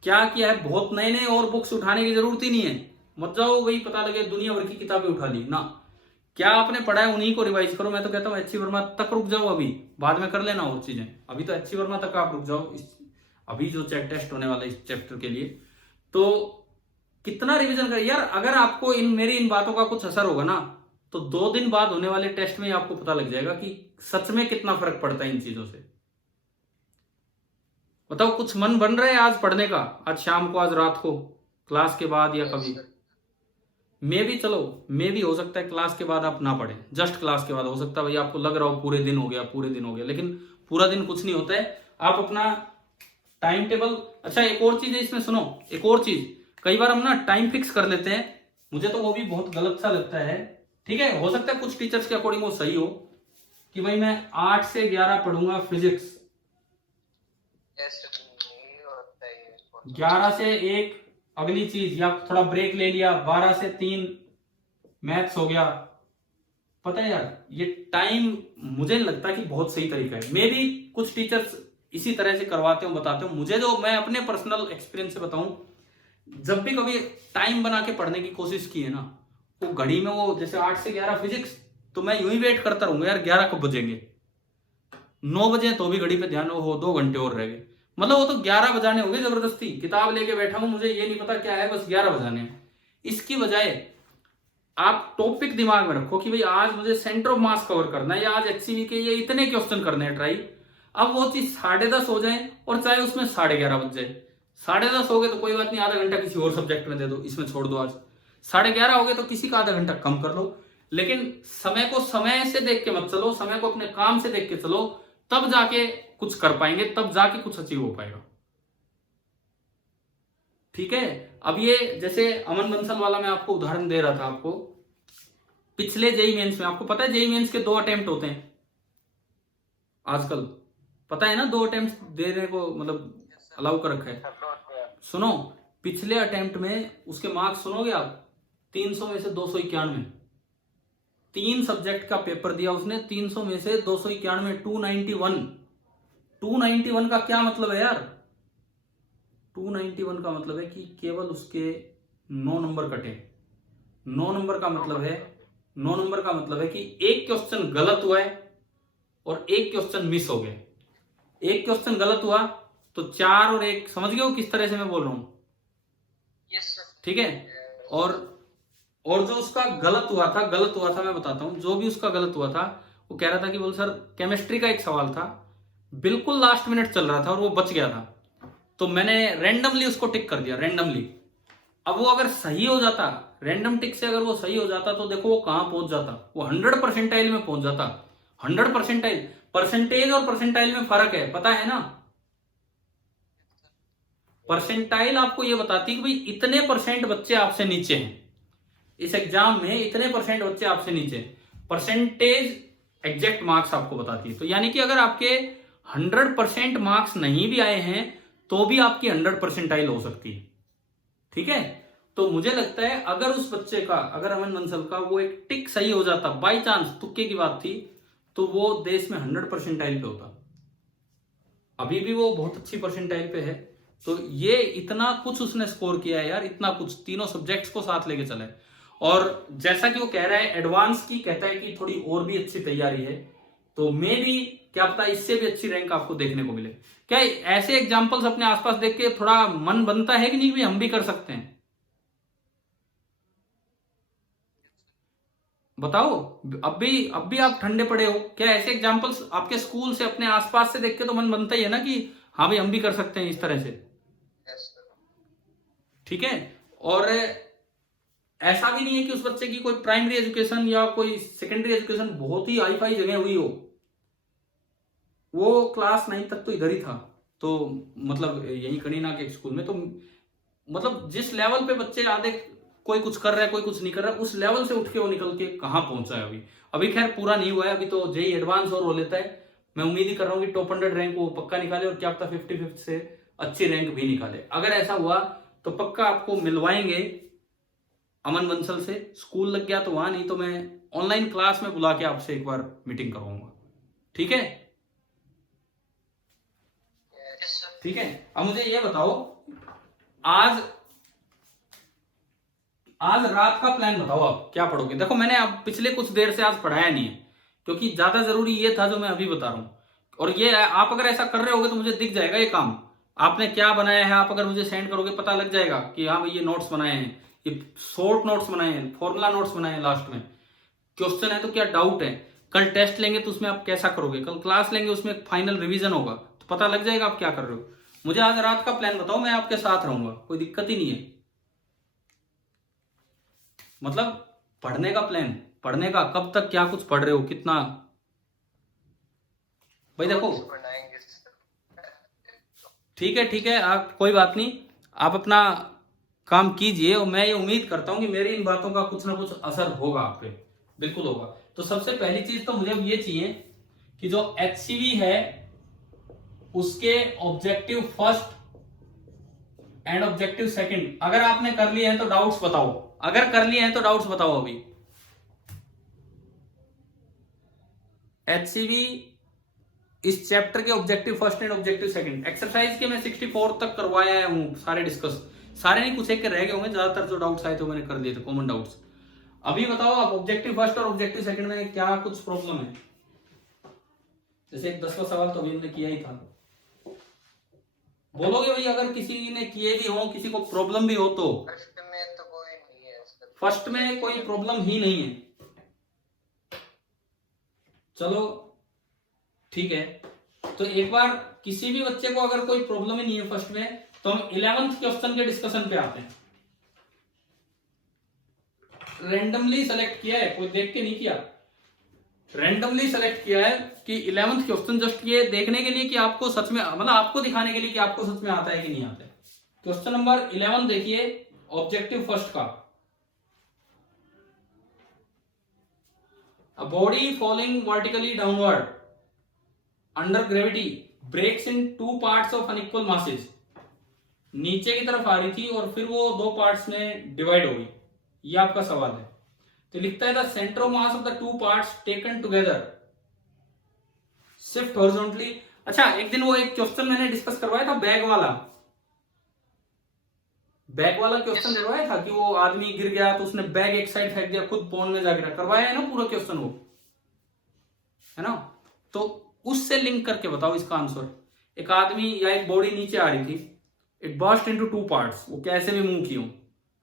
क्या किया है, बहुत नए नए और बुक्स उठाने की जरूरत ही नहीं है। मत जाओ वही पता लगे दुनिया भर की किताबें उठा ली ना, क्या आपने पढ़ा है उन्हीं को रिवाइज करो। मैं तो कहता हूँ एच वर्मा तक रुक जाओ, अभी बाद में कर लेना और चीजें, अभी तो एच वर्मा तक आप रुक जाओ, अभी जो टेस्ट होने वाला है इस चैप्टर के लिए। तो कितना रिवीजन कर यार, अगर आपको मेरी इन बातों का कुछ असर होगा ना, तो 2 दिन बाद होने वाले टेस्ट में आपको पता लग जाएगा कि सच में कितना फर्क पड़ता है इन चीजों से। बताओ, कुछ मन बन रहा है आज पढ़ने का, आज शाम को, आज रात को, क्लास के बाद या कभी? मे भी हो सकता है क्लास के बाद आप ना पढ़े, जस्ट क्लास के बाद हो सकता है भाई आपको लग रहा हो पूरे दिन हो गया, लेकिन पूरा दिन कुछ नहीं होता है। आप अपना टाइम टेबल, अच्छा एक और चीज है इसमें, सुनो एक और चीज, कई बार हम ना टाइम फिक्स कर लेते हैं, मुझे तो वो भी बहुत गलत सा लगता है। ठीक है, हो सकता है कुछ टीचर्स के अकॉर्डिंग वो सही हो कि भाई मैं 8 से 11 पढ़ूंगा फिजिक्स, 11 से 1 अगली चीज, या थोड़ा ब्रेक ले लिया, 12 से 3 मैथ्स हो गया। पता है यार, ये टाइम मुझे नहीं लगता कि बहुत सही तरीका है। मे भी कुछ टीचर्स इसी तरह से करवाते हो, बताते हो। मुझे जो, मैं अपने पर्सनल एक्सपीरियंस से बताऊं, जब भी कभी टाइम बना के पढ़ने की कोशिश की है ना, वो घड़ी में वो जैसे 8 से 11 फिजिक्स, तो मैं यूं ही वेट करता रहूंगा यार 11 कब बजेंगे, 9 बजे तो भी घड़ी पे ध्यान हो, 2 घंटे और रह गए, मतलब वो तो 11 बजाने हो गए जबरदस्ती, किताब लेके बैठा हूं, मुझे ये नहीं पता क्या है, बस 11 बजाने हैं। इसकी बजाय आप टॉपिक दिमाग में रखो कि भाई आज मुझे सेंटर ऑफ मास कवर करना है, या आज HCV के ये इतने क्वेश्चन करने हैं ट्राई। अब वो चीज 10:30 हो जाए और चाहे उसमें 11:30 बज जाए। 10:30 हो गए तो कोई बात नहीं, आधा घंटा किसी और सब्जेक्ट में दे दो, इसमें छोड़ दो आज। 11:30 हो गए तो किसी का आधा घंटा कम कर लो, लेकिन समय को समय से देख के मत चलो, समय को अपने काम से देख के चलो, तब जाके कुछ कर पाएंगे, तब जाके कुछ अचीव हो पाएगा। ठीक है, अब ये जैसे अमन बंसल वाला मैं आपको उदाहरण दे रहा था, आपको पिछले जेईई मेंस में, आपको पता है जेईई मेंस के 2 अटेम्प्ट होते हैं आजकल, पता है ना, 2 अटेम्प्ट देने को मतलब अलाउ कर रखा है। सुनो, पिछले अटेम्प्ट में उसके मार्क्स सुनोगे आप, 300 में से 291, 3 सब्जेक्ट का पेपर दिया उसने, 300 में से 291, 291। 291 का क्या मतलब है यार? 291 का मतलब है कि केवल उसके 9 नंबर कटे। 9 नंबर का मतलब है, 9 नंबर का मतलब है कि एक क्वेश्चन गलत हुआ है और एक क्वेश्चन मिस हो गया। एक क्वेश्चन गलत हुआ तो 4 और 1, समझ गए हो किस तरह से मैं बोल रहा हूं? Yes sir. ठीक है, और जो उसका गलत हुआ था मैं बताता हूं, जो भी उसका गलत हुआ था, वो कह रहा था कि बोल सर केमिस्ट्री का एक सवाल था, बिल्कुल लास्ट मिनट चल रहा था और वो बच गया था, तो मैंने रैंडमली उसको टिक कर दिया, रैंडमली। अब वो अगर सही हो जाता, रैंडम टिक से अगर वो सही हो जाता, तो देखो वो कहां पहुंच जाता, वो 100 परसेंटाइल में पहुंच जाता। 100 परसेंटाइल, परसेंटेज और परसेंटाइल में फर्क है, पता है ना? परसेंटाइल आपको ये बताती है कि भाई इतने परसेंट बच्चे आपसे नीचे हैं इस एग्जाम में, इतने परसेंट बच्चे आपसे नीचे। परसेंटेज एग्जैक्ट मार्क्स आपको बताती है। तो यानी कि अगर आपके 100% मार्क्स नहीं भी आए हैं तो भी आपकी 100 परसेंटाइल हो सकती है। ठीक है, तो मुझे लगता है अगर उस बच्चे का, अगर अमन बंसल का वो एक टिक सही हो जाता, बाई चांस, तुक्के की बात थी, तो वो देश में 100 परसेंटाइल पे होता। अभी भी वो बहुत अच्छी परसेंटाइल पे है। तो ये इतना कुछ उसने स्कोर किया है यार, इतना कुछ, तीनों सब्जेक्ट्स को साथ लेके चला है। और जैसा कि वो कह रहा है एडवांस की, कहता है कि थोड़ी और भी अच्छी तैयारी है, तो मे भी क्या पता इससे भी अच्छी रैंक आपको देखने को मिले। क्या ऐसे एग्जांपल्स अपने आसपास देख के थोड़ा मन बनता है कि नहीं भी हम भी कर सकते हैं? बताओ, अब भी आप ठंडे पड़े हो, क्या ऐसे एग्जांपल्स आपके स्कूल से, अपने आसपास से देख के तो मन बनता ही है ना कि हाँ भाई हम भी कर सकते हैं इस तरह से। ठीक है, और ऐसा भी नहीं है कि उस बच्चे की कोई प्राइमरी एजुकेशन या कोई सेकेंडरी एजुकेशन बहुत ही हाई फाई जगह हुई हो, वो क्लास 9 तक तो इधर ही था, तो मतलब यही करीना के स्कूल में, तो मतलब जिस लेवल पे बच्चे आधे, कोई कुछ कर रहा है कोई कुछ नहीं कर रहा है, उस लेवल से उठ के वो निकल के कहां पहुंचा है। अभी खैर पूरा नहीं हुआ है, अभी तो जेई एडवांस और हो लेता है। मैं उम्मीद ही कर रहा हूँ कि टॉप 100 रैंक वो पक्का निकाले, और क्या पता 55 से अच्छी रैंक भी निकाले। अगर ऐसा हुआ तो पक्का आपको मिलवाएंगे अमन बंसल से। स्कूल लग गया तो वहां, नहीं तो मैं ऑनलाइन क्लास में बुला के आपसे एक बार मीटिंग करवाऊंगा। ठीक है, ठीक है। अब मुझे ये बताओ, आज रात का प्लान बताओ, आप क्या पढ़ोगे? देखो मैंने अब पिछले कुछ देर से आज पढ़ाया नहीं है, क्योंकि ज्यादा जरूरी ये था जो मैं अभी बता रहा हूं। और ये आप अगर ऐसा कर रहे होगे तो मुझे दिख जाएगा ये काम, आपने क्या बनाया है। आप अगर मुझे सेंड करोगे पता लग जाएगा कि हाँ भाई ये नोट्स बनाए हैं, ये शॉर्ट नोट्स बनाए हैं, फॉर्मुला नोट्स बनाए हैं, लास्ट में क्वेश्चन है तो क्या डाउट है। कल टेस्ट लेंगे तो उसमें आप कैसा करोगे, कल क्लास लेंगे उसमें फाइनल रिवीजन होगा, तो पता लग जाएगा आप क्या कर रहे हो। मुझे आज रात का प्लान बताओ, मैं आपके साथ रहूंगा, कोई दिक्कत ही नहीं है। मतलब पढ़ने का प्लान, पढ़ने का, कब तक क्या कुछ पढ़ रहे हो, कितना, भाई देखो बनाएंगे सर। ठीक है, आप कोई बात नहीं, आप अपना काम कीजिए और मैं ये उम्मीद करता हूँ कि मेरी इन बातों का कुछ ना कुछ असर होगा आप पे, बिल्कुल होगा। तो सबसे पहली चीज तो मुझे अब ये चाहिए कि जो HCV है उसके objective first and objective second अगर आपने कर लिए हैं तो डाउट्स बताओ, अगर कर लिए हैं तो डाउट्स बताओ अभी। HCV इस चैप्टर के objective first and objective second exercise के मैं 64 तक करवाया हूं, सारे डिस्कस, सारे नहीं कुछ एक के रह गए होंगे, ज्यादातर जो डाउट्स आए थे मैंने कर दिए थे, कॉमन डाउट्स। अभी बताओ आप ऑब्जेक्टिव फर्स्ट और ऑब्जेक्टिव सेकंड में क्या कुछ प्रॉब्लम है? जैसे एक 10वां सवाल तो अभी हमने किया ही था, बोलोगे भाई अगर किसी ने किए भी हो, किसी को प्रॉब्लम भी हो तो? फर्स्ट में तो कोई नहीं है सर। फर्स्ट में कोई प्रॉब्लम ही नहीं है, चलो ठीक है। तो एक बार किसी भी बच्चे को अगर कोई प्रॉब्लम ही नहीं है फर्स्ट में, तो हम 11th क्वेश्चन के डिस्कशन पे आते हैं। रैंडमली सेलेक्ट किया है, कोई देख के नहीं किया, रैंडमली सेलेक्ट किया है कि 11th क्वेश्चन जस्ट ये देखने के लिए कि आपको सच में, मतलब आपको दिखाने के लिए कि आपको सच में आता है कि नहीं आता है। क्वेश्चन नंबर 11 देखिए, ऑब्जेक्टिव फर्स्ट का। A body falling vertically downward under gravity breaks in two parts of unequal masses. नीचे की तरफ आ रही थी और फिर वो दो पार्ट्स में डिवाइड हो गई, ये आपका सवाल है। तो लिखता है the centre of mass of the two parts taken together shift horizontally. अच्छा, एक दिन वो एक क्वेश्चन मैंने डिस्कस करवाया था, बैग वाला क्वेश्चन करवाया था कि वो आदमी गिर गया तो उसने बैग एक साइड फेंक दिया, खुद पौन में जा गिरा, करवाया है ना पूरा क्वेश्चन वो, है ना? तो उससे लिंक करके बताओ इसका आंसर। एक आदमी या एक बॉडी नीचे आ रही थी, it burst into two parts, वो कैसे भी मूव की हो,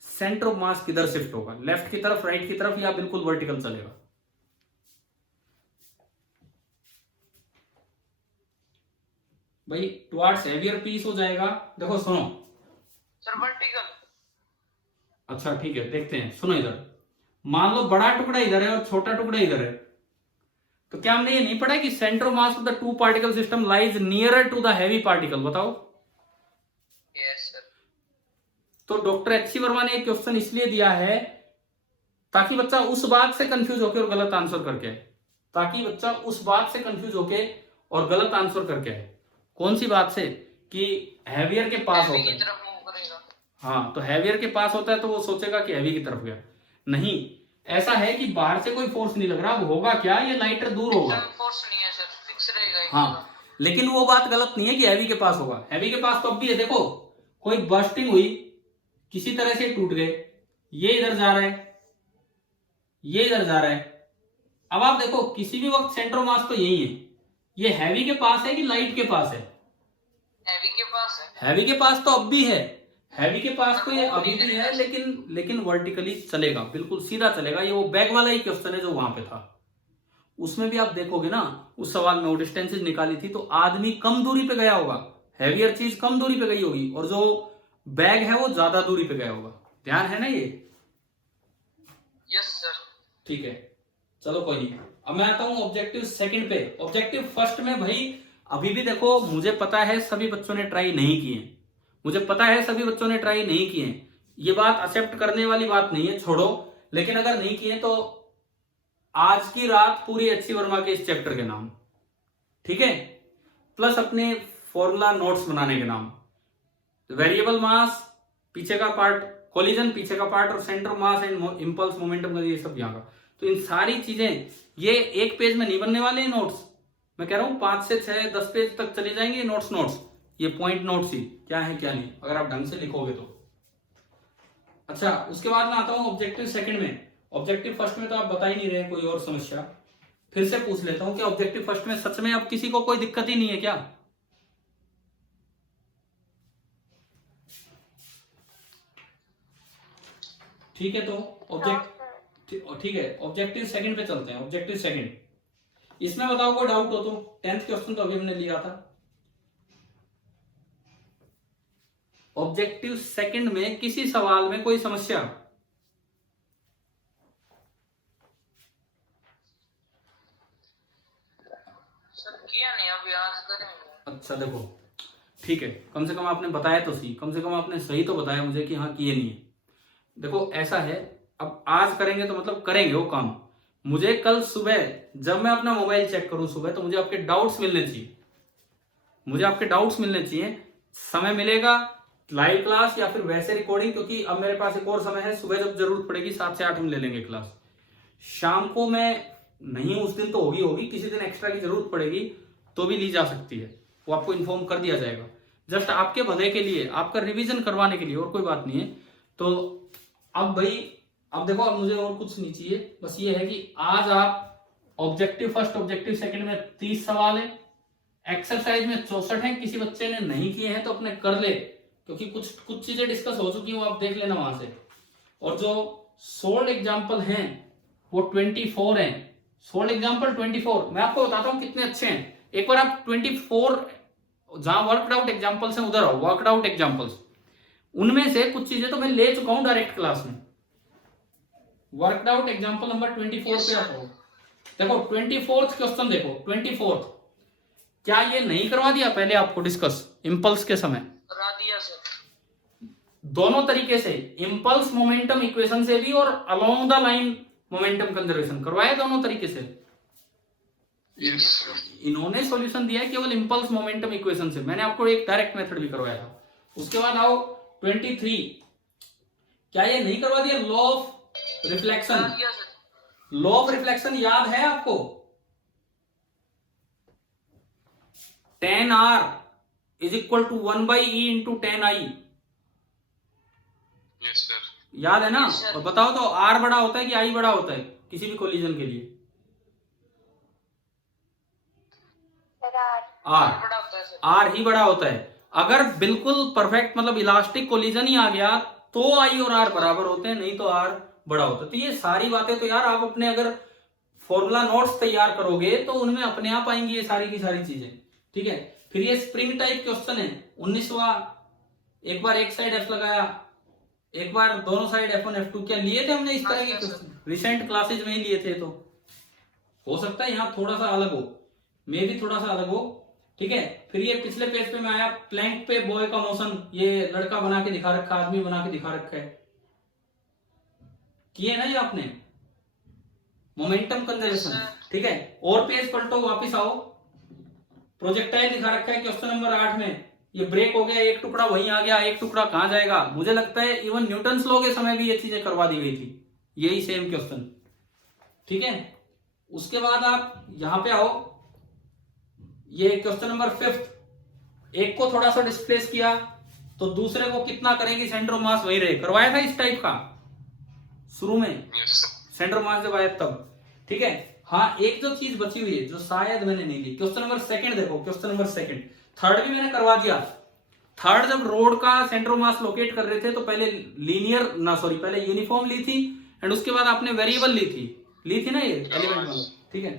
सेंटर ऑफ मास किधर शिफ्ट होगा, लेफ्ट की तरफ, राइट की तरफ, या बिल्कुल वर्टिकल चलेगा? भाई टुवर्ड्स हेवियर पीस हो जाएगा। देखो सुनो सर वर्टिकल। अच्छा ठीक है, देखते हैं, सुनो इधर, मान लो बड़ा टुकड़ा इधर है और छोटा टुकड़ा इधर है, तो क्या हमने ये नहीं पढ़ा कि centre of mass of the two particle system lies nearer to the heavy particle? बताओ। Yes sir. तो डॉक्टर एच.सी. वर्मा ने एक क्वेश्चन इसलिए दिया है ताकि बच्चा उस बात से कंफ्यूज होके और गलत आंसर करके आए, ताकि बच्चा उस बात से कंफ्यूज होके और गलत आंसर करके आए। कौन सी बात से? कि हैवियर के पास होता है, हाँ, तो हैवियर के पास होता है तो वो सोचेगा कि हैवी की तरफ गया। नहीं, ऐसा है कि बाहर से कोई फोर्स नहीं लग रहा, अब होगा क्या, ये लाइटर दूर होगा, फोर्स नहीं है सर, फिक्स रहेगा। हाँ, लेकिन वो बात गलत नहीं है कि हैवी के पास होगा, हैवी के पास तो अब भी है। देखो कोई बर्स्टिंग हुई, किसी तरह से टूट गए, ये इधर जा रहा है, ये इधर जा रहा है। अब आप देखो किसी भी वक्त सेंटर ऑफ मास तो यही है, ये हैवी के पास है कि लाइट के पास है? हैवी के पास है। हैवी के पास तो अब भी है, हैवी के पास तो ये अभी भी है, लेकिन वर्टिकली चलेगा, बिल्कुल सीधा चलेगा। ये वो बैग वाला ही क्वेश्चन है जो वहां पे था, उसमें भी आप देखोगे ना, उस सवाल में वो डिस्टेंसेज निकाली थी, तो आदमी कम दूरी पे गया होगा, हैवियर चीज कम दूरी पे गई होगी, और जो बैग है वो ज्यादा दूरी पे गया होगा। ध्यान है ना ये? Yes sir. ठीक है, चलो कोई नहीं। अब मैं आता हूं ऑब्जेक्टिव सेकंड पे। ऑब्जेक्टिव फर्स्ट में भाई अभी भी देखो, मुझे पता है सभी बच्चों ने ट्राई नहीं किए, मुझे पता है सभी बच्चों ने ट्राई नहीं किए, ये बात एक्सेप्ट करने वाली बात नहीं है, छोड़ो। लेकिन अगर नहीं किए तो आज की रात पूरी एच.सी. वर्मा के इस चैप्टर के नाम, ठीक है, प्लस अपने फॉर्मूला नोट्स बनाने के नाम, वेरिएबल मास पीछे का पार्ट, कोलिजन पीछे का पार्ट, और centre mass and impulse momentum का ये सब यहाँ का। तो इन सारी चीजें ये एक पेज में नहीं बनने वाले हैं नोट्स, मैं कह रहा हूं 5 से 6 10 पेज तक चले जाएंगे नोट्स, ये पॉइंट नोट्स ही क्या है क्या नहीं, अगर आप ढंग से लिखोगे तो। अच्छा, उसके बाद मैं आता हूं ऑब्जेक्टिव सेकंड में। ऑब्जेक्टिव फर्स्ट में तो आप बता ही नहीं रहे, कोई और समस्या? फिर से पूछ लेता हूं कि ऑब्जेक्टिव फर्स्ट में सच में अब किसी को कोई दिक्कत ही नहीं है क्या? ठीक है, तो ठीक है, ऑब्जेक्टिव सेकंड पे चलते हैं। ऑब्जेक्टिव सेकंड, इसमें बताओ कोई डाउट हो तो? 10th क्वेश्चन तो अभी हमने लिया था। ऑब्जेक्टिव सेकंड में किसी सवाल में कोई समस्या? सर किया नहीं, अभी अच्छा देखो, ठीक है, कम से कम आपने बताया तो सही, कम से कम आपने सही तो बताया मुझे कि हाँ किए नहीं है। देखो ऐसा है, अब आज करेंगे तो मतलब करेंगे वो काम। मुझे कल सुबह जब मैं अपना मोबाइल चेक करूं सुबह, तो मुझे आपके डाउट्स मिलने चाहिए, मुझे आपके डाउट्स मिलने चाहिए। समय मिलेगा लाइव क्लास या फिर वैसे रिकॉर्डिंग, क्योंकि अब मेरे पास एक और समय है, सुबह जब जरूरत पड़ेगी 7 से 8 हम ले लेंगे क्लास। शाम को मैं नहीं, उस दिन तो होगी, किसी दिन एक्स्ट्रा की जरूरत पड़ेगी तो भी ली जा सकती है, वो आपको इन्फॉर्म कर दिया जाएगा। जस्ट आपके भले के लिए, आपका रिवीजन करवाने के लिए, और कोई बात नहीं है। तो अब भाई, अब देखो, अब मुझे और कुछ नहीं चाहिए, बस ये है कि आज आप ऑब्जेक्टिव फर्स्ट, ऑब्जेक्टिव सेकंड में 30 सवाल है, एक्सरसाइज में 64 है। किसी बच्चे ने नहीं किए हैं तो अपने कर ले, क्योंकि कुछ चीजें डिस्कस हो चुकी हैं, वो आप देख लेना वहां से। और जो सोल्ड एग्जाम्पल हैं वो 24 हैं, सोल्ड एग्जाम्पल 24। मैं आपको बताता हूं कितने अच्छे हैं। एक बार आप 24 जहां वर्कड आउट एग्जाम्पल्स हैं उधर आओ, वर्कड आउट एग्जाम्पल्स, उनमें से कुछ चीजें तो मैं ले चुका हूं डायरेक्ट क्लास में। वर्कड आउट एग्जाम्पल नंबर 24 पे आप आओ। देखो 24th क्वेश्चन देखो, 24th क्या ये नहीं करवा दिया पहले आपको डिस्कस इंपल्स के समय? करा दिया सर। दोनों तरीके से, इंपल्स मोमेंटम इक्वेशन से भी और along the line momentum conservation करवाया, दोनों तरीके से। Yes. इन्होंने सॉल्यूशन दिया है केवल इंपल्स मोमेंटम इक्वेशन से, मैंने आपको एक डायरेक्ट मेथड भी करवाया था। उसके बाद आओ 23, क्या ये नहीं करवा दिया लॉ ऑफ रिफ्लेक्शन? करा दिया सर। लॉ ऑफ रिफ्लेक्शन याद है आपको? tan r is equal to 1/e into tan i, Yes, sir. याद है ना? Yes, sir. और बताओ तो r बड़ा होता है कि i बड़ा होता है किसी भी कोलिजन के लिए? r बड़ा होता है सर। r ही बड़ा होता है। अगर बिल्कुल परफेक्ट मतलब इलास्टिक कोलिजन ही आ गया तो i और r बराबर होते हैं, नहीं तो r बड़ा होता है। तो ये सारी बातें तो यार आप अपने अगर फॉर्मूला नोट्स तैयार करोगे तो उनमें अपने आप आएंगी ये सारी की सारी चीजें, ठीक है। फिर ये स्प्रिंग टाइप क्वेश्चन है 19वां, एक बार एक साइड f लगाया, एक बार दोनों साइड f1 f2, क्या लिए थे हमने इस तरह के क्वेश्चन? रिसेंट क्लासेज में ही लिए थे। तो हो सकता है यहाँ थोड़ा सा अलग हो, मे भी थोड़ा सा अलग हो, ठीक है। फिर ये पिछले पेज पे मैं आया, प्लैंक पे बॉय का मोशन, ये लड़का बना के दिखा रखा, आदमी बना के दिखा रखा है, किए ना ये आपने, मोमेंटम कंजर्वेशन, ठीक है। और पेज पलटो, वापिस आओ, प्रोजेक्टाइल दिखा रखा है क्वेश्चन नंबर 8 में, ये ब्रेक हो गया, एक टुकड़ा वहीं आ गया, एक टुकड़ा कहां जाएगा? मुझे लगता है इवन न्यूटन लॉ के समय भी ये चीजें करवा दी गई थी, यही सेम क्वेश्चन, ठीक है। उसके बाद आप यहां पे आओ, ये क्वेश्चन नंबर 5, एक को थोड़ा सा डिस्प्लेस किया तो दूसरे को कितना करेंगे, सेंटर ऑफ मास वही रहे, करवाया था इस टाइप का शुरू में, Yes, sir. सेंटर ऑफ मास जब आया तब, ठीक है। हाँ, एक जो चीज बची हुई है जो शायद मैंने नहीं ली, क्वेश्चन नंबर 2 देखो, क्वेश्चन नंबर 2, 3rd भी मैंने करवा दिया। 3rd जब रोड का सेंटर ऑफ मास लोकेट कर रहे थे तो पहले लीनियर ना, सॉरी, पहले यूनिफॉर्म ली थी एंड उसके बाद आपने वेरिएबल ली थी ना ये एलिमेंट वाला, ठीक है।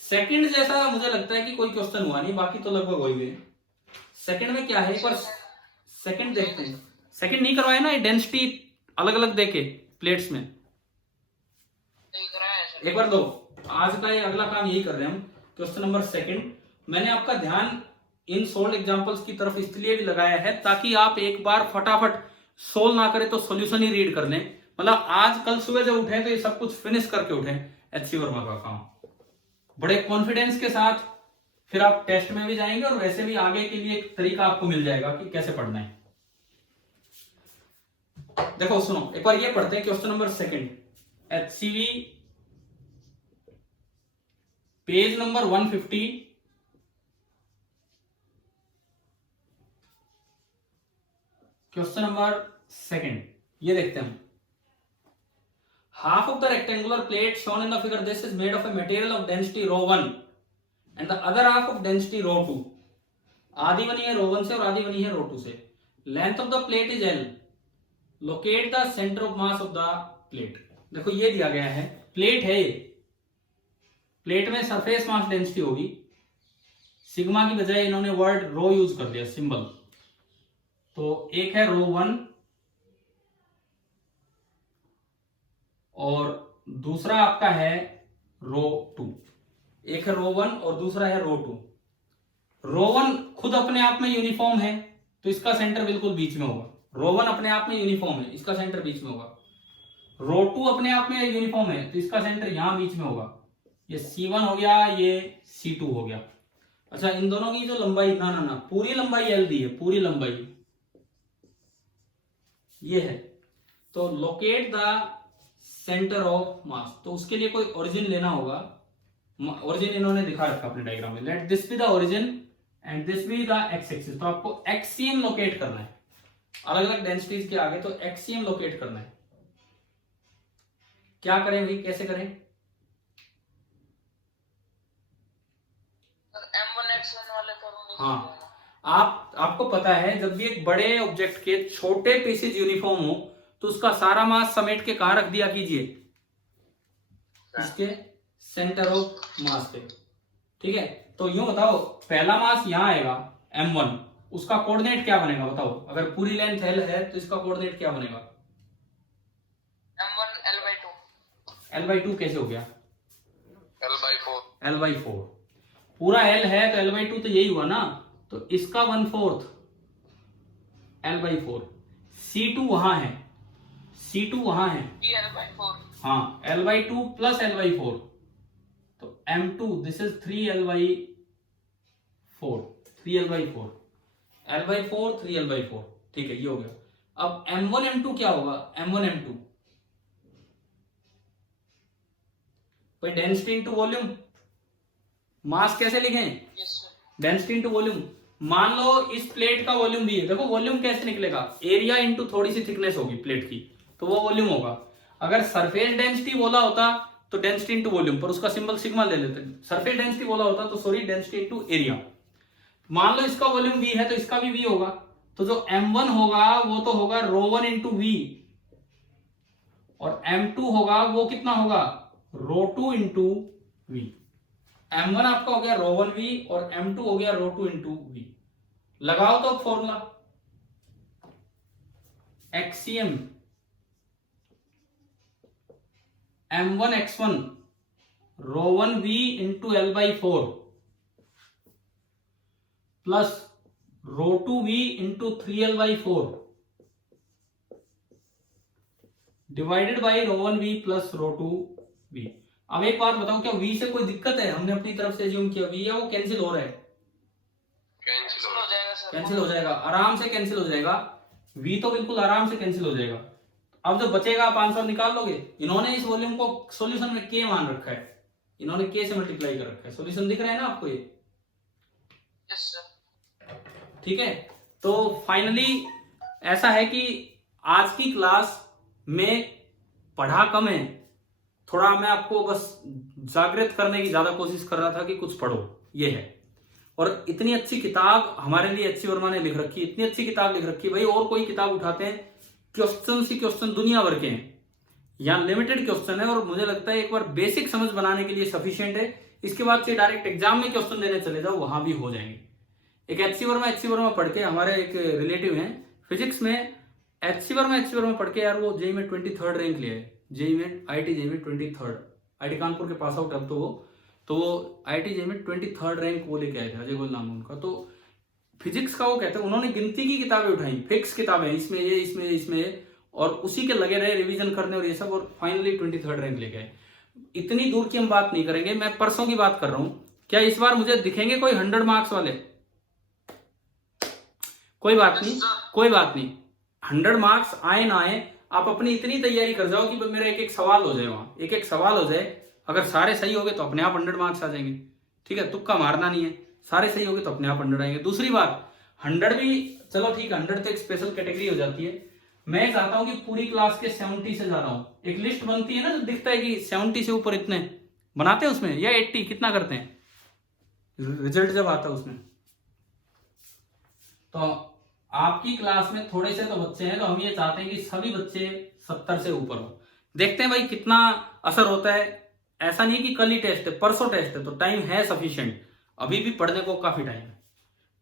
2nd जैसा मुझे लगता है कि कोई क्वेश्चन हुआ नहीं, बाकी तो लगभग हो ही गए। 2nd में क्या है, एक बार 2nd देखते हैं। 2nd नहीं करवाया ना, ये डेंसिटी अलग अलग देके प्लेट्स में, एक बार दो। आज का ये अगला काम यही कर रहे हैं हम, क्वेश्चन नंबर 2। मैंने आपका ध्यान इन सोल्व एग्जांपल्स की तरफ इसलिए भी लगाया है ताकि आप एक बार फटाफट सोल्व ना करें तो सॉल्यूशन ही रीड कर लें। मतलब आज कल सुबह जब उठे तो ये सब कुछ फिनिश करके उठे, एचसी वर्मा का काम, बड़े कॉन्फिडेंस के साथ। फिर आप टेस्ट में भी जाएंगे और वैसे भी आगे के लिए एक तरीका आपको मिल जाएगा कि कैसे पढ़ना है। देखो सुनो, एक बार ये पढ़ते हैं question number 2, HCV page number 150, question number 2, ये देखते हैं हम। Half of the rectangular plate shown in the figure this is made of a material of density ρ1 and the other half of density ρ2। आधी बनी है ρ1 से और आधी बनी है ρ2 से। Length of the plate is L, locate the centre of mass of the plate. देखो ये दिया गया है, प्लेट है ये, प्लेट में सरफेस मास डेंसिटी होगी, सिग्मा की बजाय इन्होंने वर्ड रो यूज कर दिया, सिंबल। तो एक है ρ1 और दूसरा आपका है ρ2, एक है ρ1 और दूसरा है ρ2। रो1 खुद अपने आप में यूनिफॉर्म है तो इसका सेंटर बिल्कुल बीच में होगा। रो1 अपने आप में यूनिफॉर्म है, इसका सेंटर बीच में होगा। रो2 अपने आप में यूनिफॉर्म है तो इसका सेंटर यहां बीच में होगा। ये C1 हो गया, ये C2 हो गया। अच्छा, इन दोनों की जो लंबाई, ना ना ना, पूरी लंबाई L दी है, पूरी लंबाई ये है। तो लोकेट द सेंटर ऑफ मास, तो उसके लिए कोई ओरिजिन लेना होगा। ओरिजिन इन्होंने दिखा रखा अपने डायग्राम में। Let this be the origin and this be the x axis. तो आपको एक्सियम लोकेट करना है अलग अलग डेंसिटीज के आगे, तो एक्सियम लोकेट करना है। क्या करें भाई, कैसे करें? M1X1 वाले करूंगी। हाँ, आपको पता है जब भी एक बड़े ऑब्जेक्ट के छोटे पीसेज यूनिफॉर्म हो तो उसका सारा मास समेट के कहां रख दिया कीजिए? इसके सेंटर ऑफ मास पे। ठीक है, तो यूं बताओ, पहला मास यहां आएगा M1, उसका कोऑर्डिनेट क्या बनेगा बताओ? अगर पूरी लेंथ L है तो इसका कोऑर्डिनेट क्या बनेगा? M1 L/2। L/2 कैसे हो गया? L/4। L/4 पूरा L है तो L/2 तो यही हुआ ना, तो इसका 1/4 L/4। C2 वहां है, C2 वहां है, L/4। हाँ, L/2 प्लस L/4, तो M2 this is 3L/4, 3L/4, L/4 3L/4। ठीक है, ये हो गया। अब M1 M2 क्या होगा? M1 M2 भाई डेंसिटी इनटू वॉल्यूम। मास कैसे लिखें? Density into volume. मान लो इस प्लेट का वॉल्यूम भी है, देखो वॉल्यूम कैसे निकलेगा? एरिया इनटू थोड़ी सी थिकनेस होगी प्लेट की, तो वो वॉल्यूम होगा। अगर सरफेस डेंसिटी बोला होता तो डेंसिटी इनटू वॉल्यूम, पर उसका सिंबल सिग्मा ले लेते। सरफेस डेंसिटी बोला होता तो सॉरी, डेंसिटी इनटू एरिया। मान लो इसका वॉल्यूम V है तो इसका भी V होगा, तो जो M1 होगा वो तो होगा रो1 इंटू V, और M2 होगा वो कितना होगा? रो2 इंटू V। M1 आपका हो गया रो1V और M2 हो गया रो2 इंटू V। लगाओ तो फॉर्मूला, एक्सियम M1x1 रो1V इंटू L/4 प्लस रो2V इंटू 3L/4 डिवाइडेड बाई रो1V प्लस रो2V। अब एक बात बताओ, क्या V से कोई दिक्कत है? हमने अपनी तरफ से अज्यूम किया V है, वो कैंसिल हो रहा है? कैंसिल हो जाएगा सर। कैंसिल हो जाएगा, आराम से कैंसिल हो जाएगा। V तो बिल्कुल आराम से कैंसिल हो जाएगा। अब जो बचेगा आप आंसर निकाल लोगे। इन्होंने इस वॉल्यूम को सॉल्यूशन में K मान रखा है, इन्होंने K से मल्टीप्लाई कर रखा है। सॉल्यूशन दिख रहा है ना आपको ये? Yes sir. ठीक है, तो फाइनली ऐसा है कि आज की क्लास में पढ़ा कम है, थोड़ा मैं आपको बस जागृत करने की ज्यादा कोशिश कर रहा था कि कुछ पढ़ो, ये है। और इतनी अच्छी किताब हमारे लिए एच.सी. वर्मा ने लिख रखी है, इतनी अच्छी किताब लिख रखी है भाई। और कोई किताब उठाते हैं, क्वेश्चन ही क्वेश्चन दुनिया भर के हैं, यहाँ लिमिटेड क्वेश्चन है, और मुझे लगता है एक बार बेसिक समझ बनाने के लिए सफिशिएंट है। इसके बाद से डायरेक्ट एग्जाम में क्वेश्चन देने चले जाओ, वहां भी हो जाएंगे। एक एच.सी. वर्मा पढ़ के, हमारे एक रिलेटिव हैं फिजिक्स में, एच.सी. वर्मा पढ़ के यार वो जेई में 23rd रैंक लिया है। जेई में IIT जेई में 23rd, IIT कानपुर के पास आउट अब तो वो IIT जेई में 23rd रैंक वो लेके आए थे, अजय गोयल नाम है उनका। तो फिजिक्स का वो कहते हैं, उन्होंने गिनती की किताबें उठाई, फिक्स किताबें, इसमें ये इसमें इसमें ये, और उसी के लगे रहे रिवीजन करने और ये सब, और फाइनली 23rd रैंक लेके आए। इतनी दूर की हम बात नहीं करेंगे, मैं परसों की बात कर रहा हूं। क्या इस बार मुझे दिखेंगे कोई 100 मार्क्स वाले? कोई बात नहीं, कोई बात नहीं, 100 मार्क्स आए ना आए, आप अपनी इतनी तैयारी कर जाओ कि मेरा एक एक सवाल हो जाए, वहां एक एक सवाल हो जाए। अगर सारे सही हो गए तो अपने आप 100 मार्क्स आ जाएंगे। ठीक है, तुक्का मारना नहीं है, सारे सही हो गए तो अपने आप 100 आएंगे। दूसरी बात, 100 भी चलो ठीक है, 100 तो एक स्पेशल कैटेगरी हो जाती है। मैं चाहता हूं कि पूरी क्लास के 70 से ज्यादा हो। एक लिस्ट बनती है ना, जो दिखता है कि 70 से ऊपर इतने बनाते हैं उसमें, या 80 कितना करते हैं रिजल्ट जब आता है उसमें। तो आपकी क्लास में थोड़े से तो बच्चे हैं, तो हम ये चाहते हैं कि सभी बच्चे 70 से ऊपर हो। देखते हैं भाई कितना असर होता है। ऐसा नहीं कि कल ही टेस्ट है, परसों टेस्ट है, तो टाइम है सफिशिएंट, अभी भी पढ़ने को काफी टाइम है।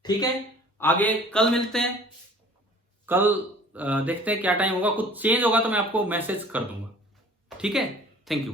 ठीक है, आगे कल मिलते हैं। कल देखते हैं क्या टाइम होगा, कुछ चेंज होगा तो मैं आपको मैसेज कर दूंगा। ठीक है, थैंक यू।